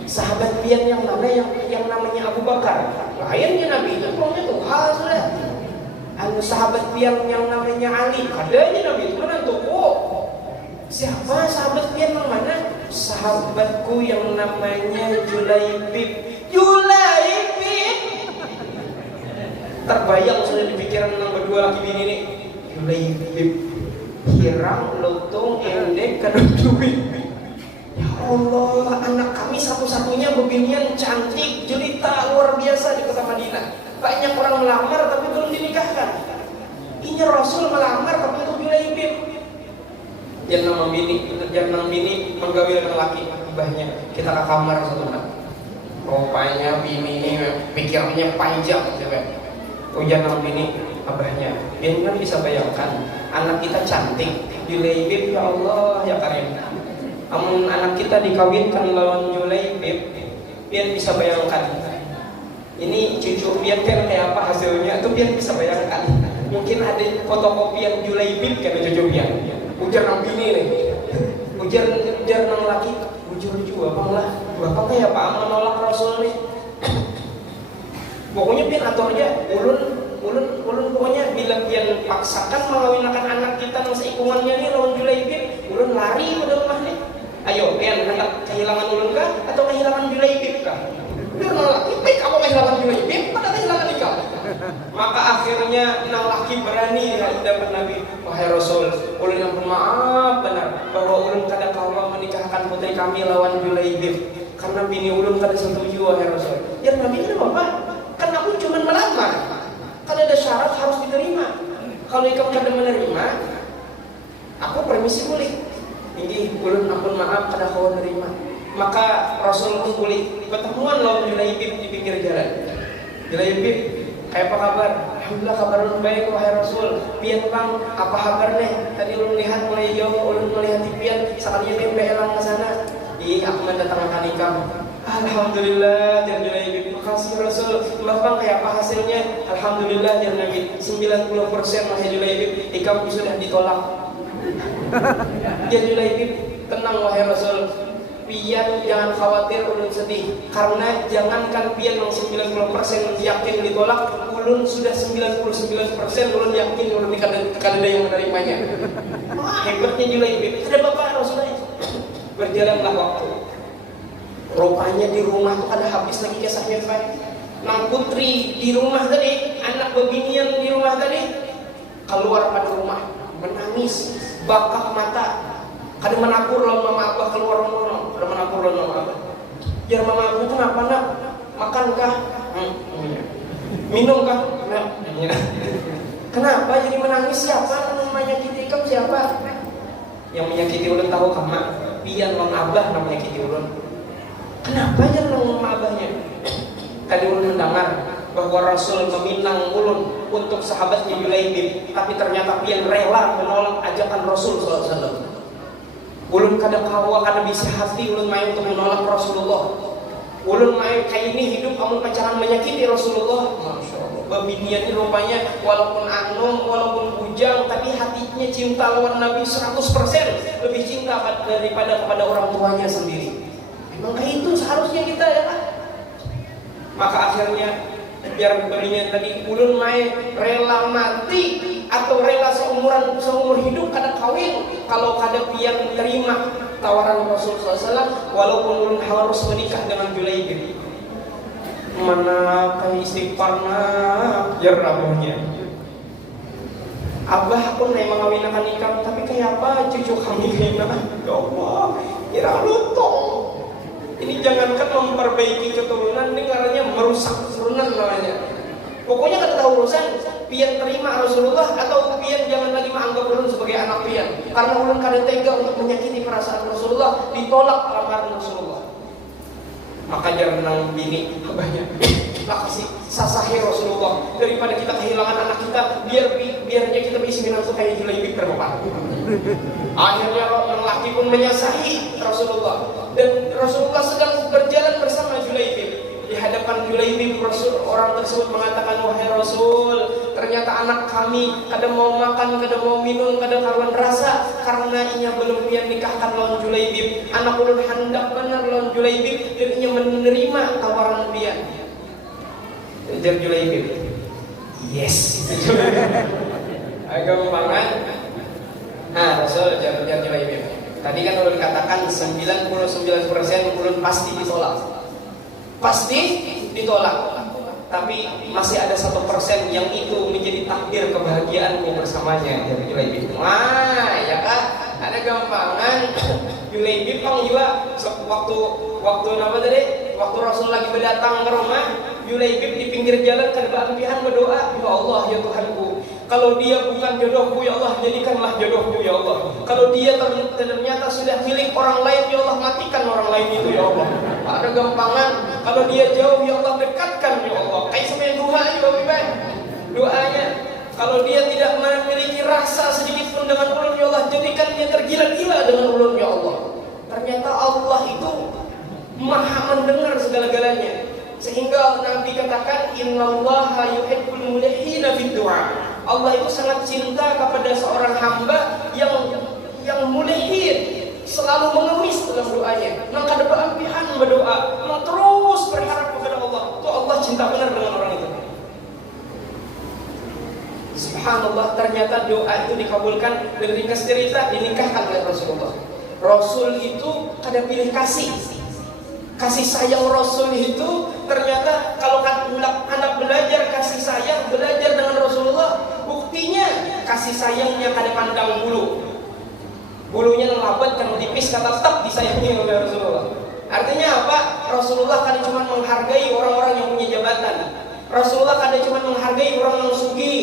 Sahabat pian yang mana yang namanya Abu Bakar. Lainnya Nabi itu pokoknya Tuhan sudah. Sahabat pian yang namanya Ali. Adanya Nabi itu menantuku. Siapa sahabat pian yang mana? Sahabatku yang namanya Julaibib. Julaibib. Terbayang sudah di pikiran yang berdua laki bini ini. Julaibib, hirang, lutung, endek, kada duit. Ya Allah, anak kami satu-satunya beginian cantik, jelita, luar biasa di kota Madinah. Banyak orang melamar tapi belum dinikahkan. Ini Rasul melamar tapi untuk Julaibib. Jangan bini menggawi dengan laki ibahnya. Kita ke kamar satu malam. Rupanya bini ini pikirnya panjang, coba. Ujian sama bini abahnya. Dia kan bisa bayangkan anak kita cantik, Julaibib, ya Allah ya Karim. Amun anak kita dikawinkan lawan Julaibib, dia bisa bayangkan. Ini cucu dia kan kayak apa hasilnya? Itu dia bisa bayangkan. Mungkin ada fotokopian Julaibib kan cucu dia. Ujar nang bini nih. Ujar nang laki. Ujar juga bang lah. Bapak kayak apa menolak Rasul nih? Pokoknya pian aturnya ulun pokoknya bila pian paksakan mengawinkan anak kita yang seikungannya nih lawan Julaibib, ulun lari pada rumah nih. Ayo pian hendak kehilangan ulun kah atau kehilangan Julaibib kah? Biar nolak, kamu kehilangan Julaibib pada kehilangan ikal. Maka akhirnya nang laki berani hadapan Nabi, wahai Rasul, ulun yang bermaaf benar bahwa ulun kada kawa menikahkan putri kami lawan Julaibib karena bini ulun kada setuju, wahai Rasul. Ya Nabi ini apa? Kan aku cuma melamar. Kan ada syarat harus diterima. Kalau kamu kada menerima, aku permisi boleh. Ini ulun ampun maaf kada kau menerima. Maka Rasul pun boleh pertemuan lawan Julaibib di pinggir jalan. Julaibib, kayak apa kabar? Alhamdulillah kabar ulun baik wahai Rasul. Pian bang, apa kabar nih? Tadi ulun lihat mulai jauh, ulun melihat di pian. Sekalinya pian behelang ke sana. Aku mendatangkan kamu. Alhamdulillah jar Julaibib, makasih Rasul. Bang kayak apa hasilnya? Alhamdulillah jar Nabi, 90% wahai Julaibib, ikam sudah ditolak. Jar Julaibib, tenang wahai Rasul. Pian jangan khawatir, ulun sedih. Karena jangankan pian yang 90% yakin ditolak, ulun sudah 99% ulun yakin ulun kada ada yang menerimanya. Hebatnya Julaibib. Ada bapak Rasulullah. Berjalanlah waktu. Rupanya di rumah tuh ada habis lagi kisahnya Pak. Nang putri di rumah tadi, anak beginian di rumah tadi keluar pada rumah, menangis, bakak mata. Kada menapur lawan mama abah keluar rumah, kada menapur lawan mama abah. Jar mama abah kenapa nak? Makan kah? Minum kah? Kenapa jadi menangis? Siapa yang menyakiti kamu? Siapa? Yang menyakiti ulun tahu kamu? Pian lawan abah yang menyakiti ulun. Kenapa jangan ngomong sama abahnya? Tadi ulun mendengar bahwa Rasul meminang ulun untuk sahabatnya Julaibib, tapi ternyata pian rela menolak ajakan Rasul SAW. Ulun kada kawa, kada bisa hati ulun main untuk menolak Rasulullah. Ulun main kayak ini hidup kamu pacaran menyakiti Rasulullah. Masya Allah. Babinian ini rupanya walaupun anom, walaupun bujang, tapi hatinya cinta lawan Nabi 100%, lebih cinta daripada kepada orang tuanya sendiri. Maka itu seharusnya kita ya kan. Maka akhirnya biar berinya tadi ulun main rela mati atau rela seumur hidup kada kawin kalau kada pian terima tawaran Rasul SAW walaupun ulun harus menikah dengan Julaibib. Mana kayak istighfarna jar rabuhnya. Abah aku naik mengawinkan nikah, tapi kayak apa cucu kami kayaknya? Ya Allah, kira lutung. Ini jangankan memperbaiki keturunan, ini caranya merusak keturunan namanya. Pokoknya kada tahu urusan pian terima Rasulullah atau pian jangan lagi menganggap ulun sebagai anak pian. Karena ulun kada tega untuk menyakiti perasaan Rasulullah, ditolak lamaran Rasulullah. Maka jangan nang bini abahnya. Lah kasih sasahe Rasulullah daripada kita kehilangan anak kita, biarnya kita berisi menantu kayak Julaibib berbapak. Akhirnya orang laki pun menyasahi Rasulullah, dan Rasulullah sedang berjalan bersama Julaibib. Di hadapan Julaibib, orang tersebut mengatakan, wahai Rasul, ternyata anak kami kada mau makan, kada mau minum, kada karuan rasa karena ia belum pian nikahkan lawan Julaibib. Anak ulun hendak benar lawan Julaibib dan ia menerima tawaran pian. Ujar Julaibib, yes. Agak membangan. Nah, Rasul ujar Julaibib, tadi kan ulun katakan 99% ulun pasti ditolak. Pasti ditolak. Tapi masih ada 1% yang itu menjadi takdir kebahagiaanmu bersamanya. Ujar Julaibib. Wah, ya kan? Ada gampangan. Julaibib pang juga waktu apa tadi? Waktu Rasul lagi berdatang ke rumah, Julaibib di pinggir jalan kebahagiaan berdoa, ya Allah ya Tuhanku, kalau dia bukan jodohku ya Allah, jadikanlah jodohku ya Allah. Kalau dia ternyata sudah milik orang lain ya Allah, matikan orang lain itu ya Allah. Ada gampangan. Kalau dia jauh ya Allah, dekatkan ya Allah. Kayak sampai doa juga baik. Doanya kalau dia tidak memiliki rasa sedikit pun dengan ulun ya Allah, jadikan dia tergila-gila dengan ulun ya Allah. Ternyata Allah itu Maha mendengar segala-galanya. Sehingga Nabi katakan, innallaha yuhibbul mulihina fid du'a. Allah itu sangat cinta kepada seorang hamba yang mulihin, selalu mengemis dalam doanya. Maka ada berampihan berdoa, terus berharap kepada Allah. Tuh Allah cinta benar dengan orang itu. Subhanallah, ternyata doa itu dikabulkan dan ringkas cerita dinikahkan oleh Rasulullah. Rasul itu kada pilih kasih. Kasih sayang Rasul itu ternyata kalau anak belajar kasih sayang, belajar dengan Rasulullah, buktinya kasih sayangnya kada pandang bulu. Bulunya lelabat kan tipis, kata tetap disayangi oleh Rasulullah. Artinya apa? Rasulullah kada cuma menghargai orang-orang yang punya jabatan. Rasulullah kada cuma menghargai orang yang sugih.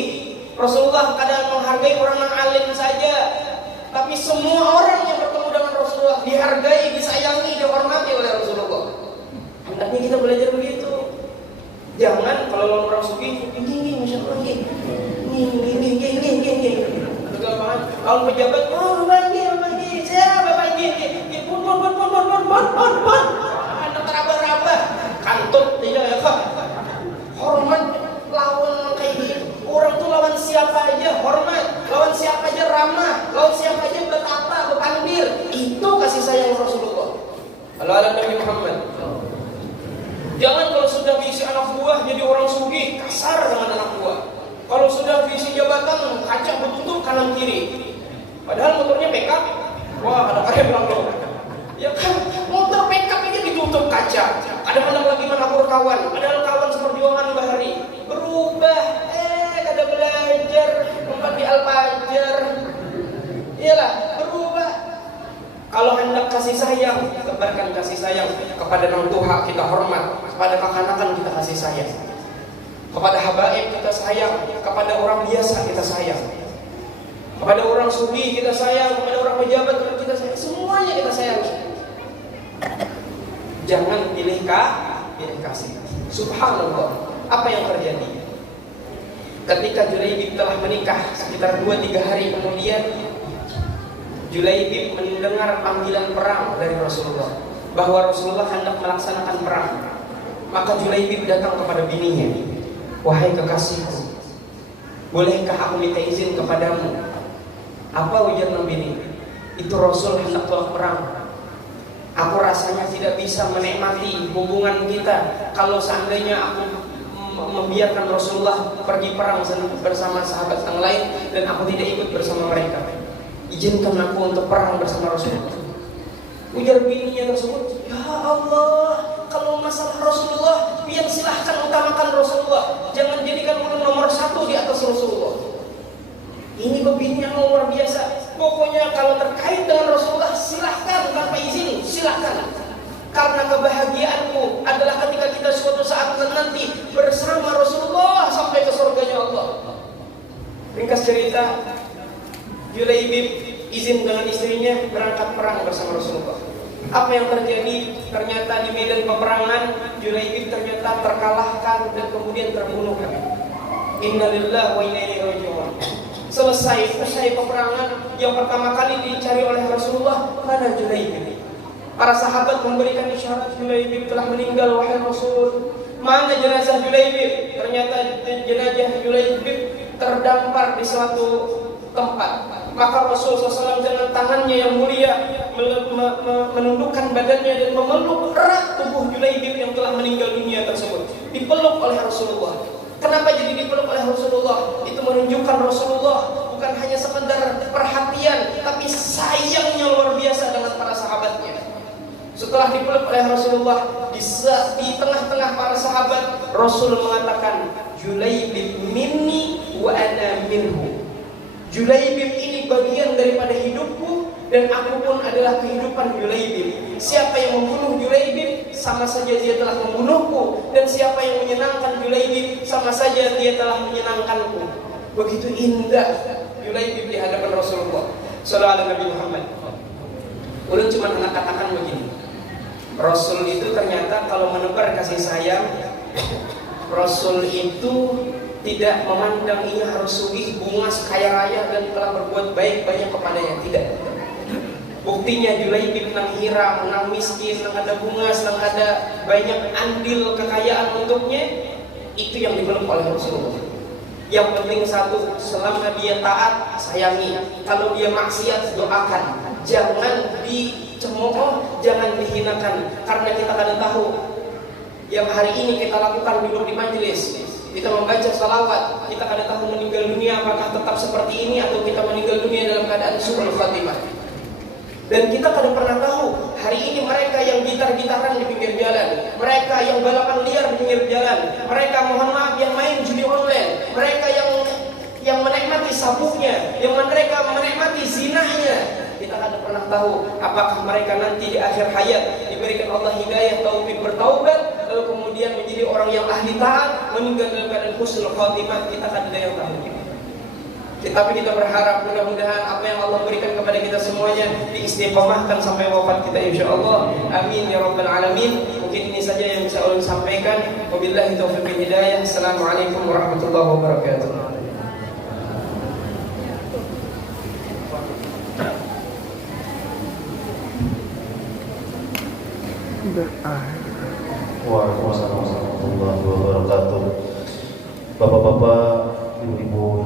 Rasulullah kada menghargai orang yang alim saja. Tapi semua orang yang bertemu dengan Rasulullah dihargai, disayangi, dihormati oleh Rasulullah. Hendaknya kita belajar begitu. Jangan kalau orang sugi, gini, masya Allah, gini. Kalau pejabat, oh bagi, siapa bagi, pun. Anak terabah-rabah, kantut tidak ya kak. Hormat lawan kayak gini. Orang tuh lawan siapa aja hormat, lawan siapa aja ramah, lawan siapa aja betapa, bepanggil. Itu kasih sayang Rasulullah. Kalau ala Nabi Muhammad. Jangan kalau sudah diisi anak buah jadi orang sugih, kasar dengan anak buah. Kalau sudah diisi jabatan, kaca betutup kanan kiri. Padahal motornya pickup. Wah, ada kayak bilang loh. Ya kan, motor pickup aja ditutup kaca. Kadang-kadang lagi menakur kawan, padahal kawan seperjuangan bahari. Berubah, kada belajar empat di Al-Fajr. Iyalah, berubah. Kalau hendak kasih sayang, tebarkan kasih sayang. Kepada orang tua kita hormat, kepada kakak-kakak kita kasih sayang, kepada habaib kita sayang, kepada orang biasa kita sayang, kepada orang sugi kita sayang, kepada orang pejabat kita sayang, semuanya kita sayang. Jangan pilih kasih. Subhanallah, apa yang terjadi? Ketika Julaibib telah menikah sekitar 2-3 hari kemudian, Julaibib mendengar panggilan perang dari Rasulullah, bahwa Rasulullah hendak melaksanakan perang. Maka Julaibib datang kepada bininya, wahai kekasihku, bolehkah aku minta izin kepadamu? Apa ujar bini? Itu Rasul hendak tolak perang. Aku rasanya tidak bisa menikmati hubungan kita kalau seandainya aku membiarkan Rasulullah pergi perang bersama sahabat yang lain dan aku tidak ikut bersama mereka. Izinkan aku untuk perang bersama Rasulullah. Ujar bininya tersebut, ya Allah, kalau masalah Rasulullah, biar silahkan utamakan Rasulullah. Jangan jadikan ulun nomor 1 di atas Rasulullah. Ini begini yang luar biasa. Pokoknya kalau terkait dengan Rasulullah silahkan tanpa izin, silahkan. Karena kebahagiaanmu adalah ketika kita suatu saat nanti bersama Rasulullah sampai ke surganya Allah. Ringkas cerita, Julaibib izin dengan istrinya berangkat perang bersama Rasulullah. Apa yang terjadi? Ternyata di medan peperangan Julaibib ternyata terkalahkan dan kemudian terbunuh. Innalillahi wa inna ilaihi raji'un. Selesai peperangan, yang pertama kali dicari oleh Rasulullah, mana Julaibib? Para sahabat memberikan isyarat, Julaibib telah meninggal wahai Rasul. Mana jenazah Julaibib? Ternyata jenazah Julaibib terdampar di suatu tempat. Maka Rasul SAW dengan tangannya yang mulia menundukkan badannya dan memeluk erat tubuh Julaibib yang telah meninggal dunia tersebut. Dipeluk oleh Rasulullah. Kenapa jadi dipeluk oleh Rasulullah? Itu menunjukkan Rasulullah bukan hanya sekedar perhatian, tapi sayangnya luar biasa dengan para sahabatnya. Setelah dipeluk oleh Rasulullah, di tengah-tengah para sahabat, Rasul mengatakan, Julaibib minni wa ana minhu. Julaibib ini bagian daripada hidupku dan aku pun adalah kehidupan Julaibib. Siapa yang membunuh Julaibib, sama saja dia telah membunuhku, dan siapa yang menyenangkan Julaibib, sama saja dia telah menyenangkanku. Begitu indah Julaibib di hadapan Rasulullah sallallahu alaihi Nabi Muhammad. Ulun cuma nak katakan begini, Rasul itu ternyata kalau menebar kasih sayang, Rasul itu tidak memandang ini harus sugih, bunga, kaya raya dan telah berbuat baik banyak kepadanya, tidak. Buktinya Julaibib nang hira, nang miskin, nang ada bunga, nang ada banyak andil kekayaan untuknya, itu yang dipeluk oleh Rasulullah. Yang penting satu, selama dia taat, sayangi. Kalau dia maksiat, doakan. Jangan dicemooh, jangan dihinakan. Karena kita kadang tahu yang hari ini kita lakukan duduk di majelis, kita membaca salawat, kita kadang tahu meninggal dunia apakah tetap seperti ini atau kita meninggal dunia dalam keadaan su'ul khatimah. Dan kita kadang pernah tahu hari ini mereka yang gitar-gitaran di pinggir jalan, mereka yang balapan liar di pinggir jalan, mereka mohon maaf yang main judi online, mereka yang menikmati sabuknya, yang mereka menikmati zinahnya. Kita kadang pernah tahu apakah mereka nanti di akhir hayat diberikan Allah hidayah taufik bertaubat, lalu kemudian menjadi orang yang ahli taat, meninggal dalam keadaan husnul khatimah. Kita kadang ada yang tahu. Tapi kita berharap mudah-mudahan apa yang Allah berikan kepada kita semuanya diistiqomahkan sampai wafat kita insyaallah. Amin ya rabbal alamin. Mungkin ini saja yang bisa ulun sampaikan. Wabillahi taufiq wal hidayah. Assalamualaikum warahmatullahi wabarakatuh. Waalaikumsalam warahmatullahi wabarakatuh. Bapak-bapak, ibu-ibu